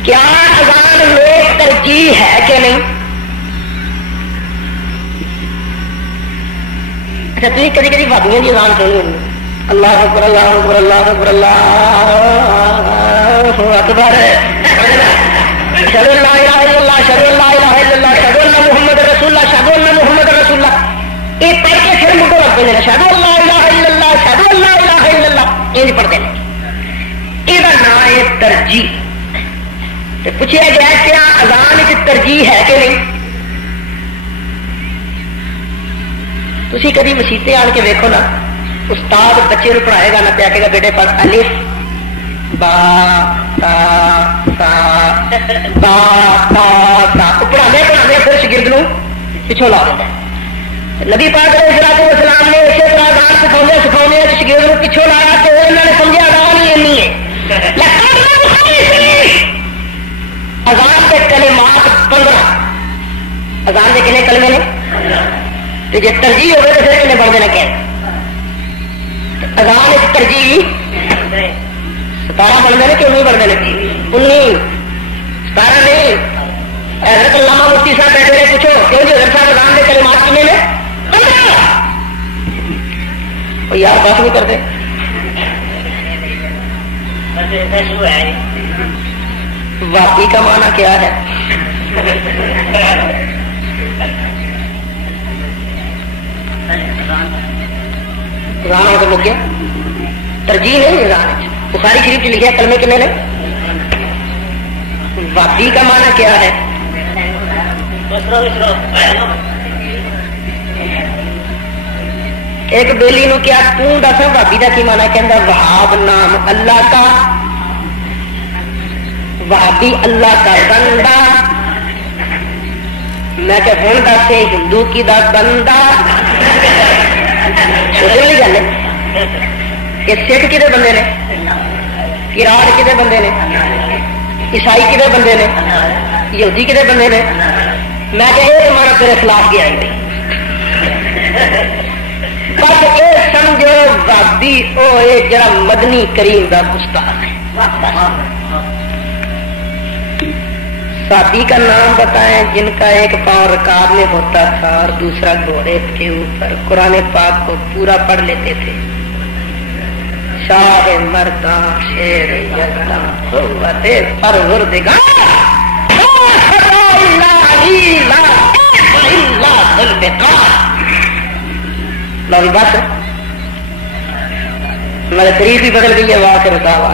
کیا اذان میں ترجیح ہے کہ نہیں؟ اچھا تھی کدی کدی بھابیاں کی اذان سنی ہونی، اللہ اکبر اللہ اکبر اللہ اکبر اللہ اکبر، اشہدو ان لا الہ الا اللہ اشہدو ان لا الہ الا اللہ اشہدو ان محمد رسول اللہ اشہدو ان محمد رسول اللہ، یہ پڑھ کے پھر مٹو لگ پہ اشہدو ان لا الہ الا اللہ اشہدو ان لا الہ الا اللہ، پوچھا گیا کیا اذان کی ترجیح ہے کہ نہیں؟ تھی کدی مسیطے آن کے دیکھو نا، استاد بچے کو پڑھائے گا نہ پیا کہ بیٹے پڑھ الف با تا سا با تا سا، پڑھانے پھر شگرد نو پچھوں لا دیتا ہے۔ نبی پاک علیہ السلام نے اسی طرح اذان سکھاؤ شگرد نو پچھوں لایا تو انہوں نے سمجھا اذان ہی اینی ہے۔ اذان کے کلمات 15، اذان کے کتنے کلمے نے؟ تو جی ترجیح ہوگی تو پھر کتنے بنتے ہیں؟ کہ اذان ایک ترجیح 17 بنتے ہیں کہ 19 بنتے ہیں؟ 19 17 نہیں۔ حضرت علامہ مفتی صاحب بیٹھے نے پوچھو کیوں جی حضرت صاحب اذان کے کلمات کتنے نے؟ 15۔ یار بات نہیں کرتے۔ واپی کا معنی کیا ہے؟ اذان ہو تو مک گیا، ترجیح نہیں اذان۔ بخاری شریف کی لکھا کلمے کتنے نے؟ واپی کا معنی کیا ہے؟ ایک بیلی نو کیا دس بھابی کا کی مانا کہ وہاب نام اللہ کا، وہابی اللہ کا بندہ۔ میں کہ ہوں دس ہندو کی دا بندہ گل ہے کہ سکھ کدے بندے نے، کراڑ کدے بندے نے، عیسائی کدے بندے نے، یہودی کدے بندے نے؟ میں کہ یہ مانا تیرے خلاف گیا ہی نہیں۔ بس یہ سمجھو بابی وہ جڑا مدنی کریم کا گستاخ ہے۔ ساتھی کا نام بتائیں جن کا ایک پاؤں رکاب میں ہوتا تھا اور دوسرا گھوڑے کے اوپر، قرآن پاک کو پورا پڑھ لیتے تھے۔ شاہ مرداں شیر یزداں قوت پروردگار لوگ بس میرے قریب ہی بدل گئی ہے۔ واہ کے بتاوا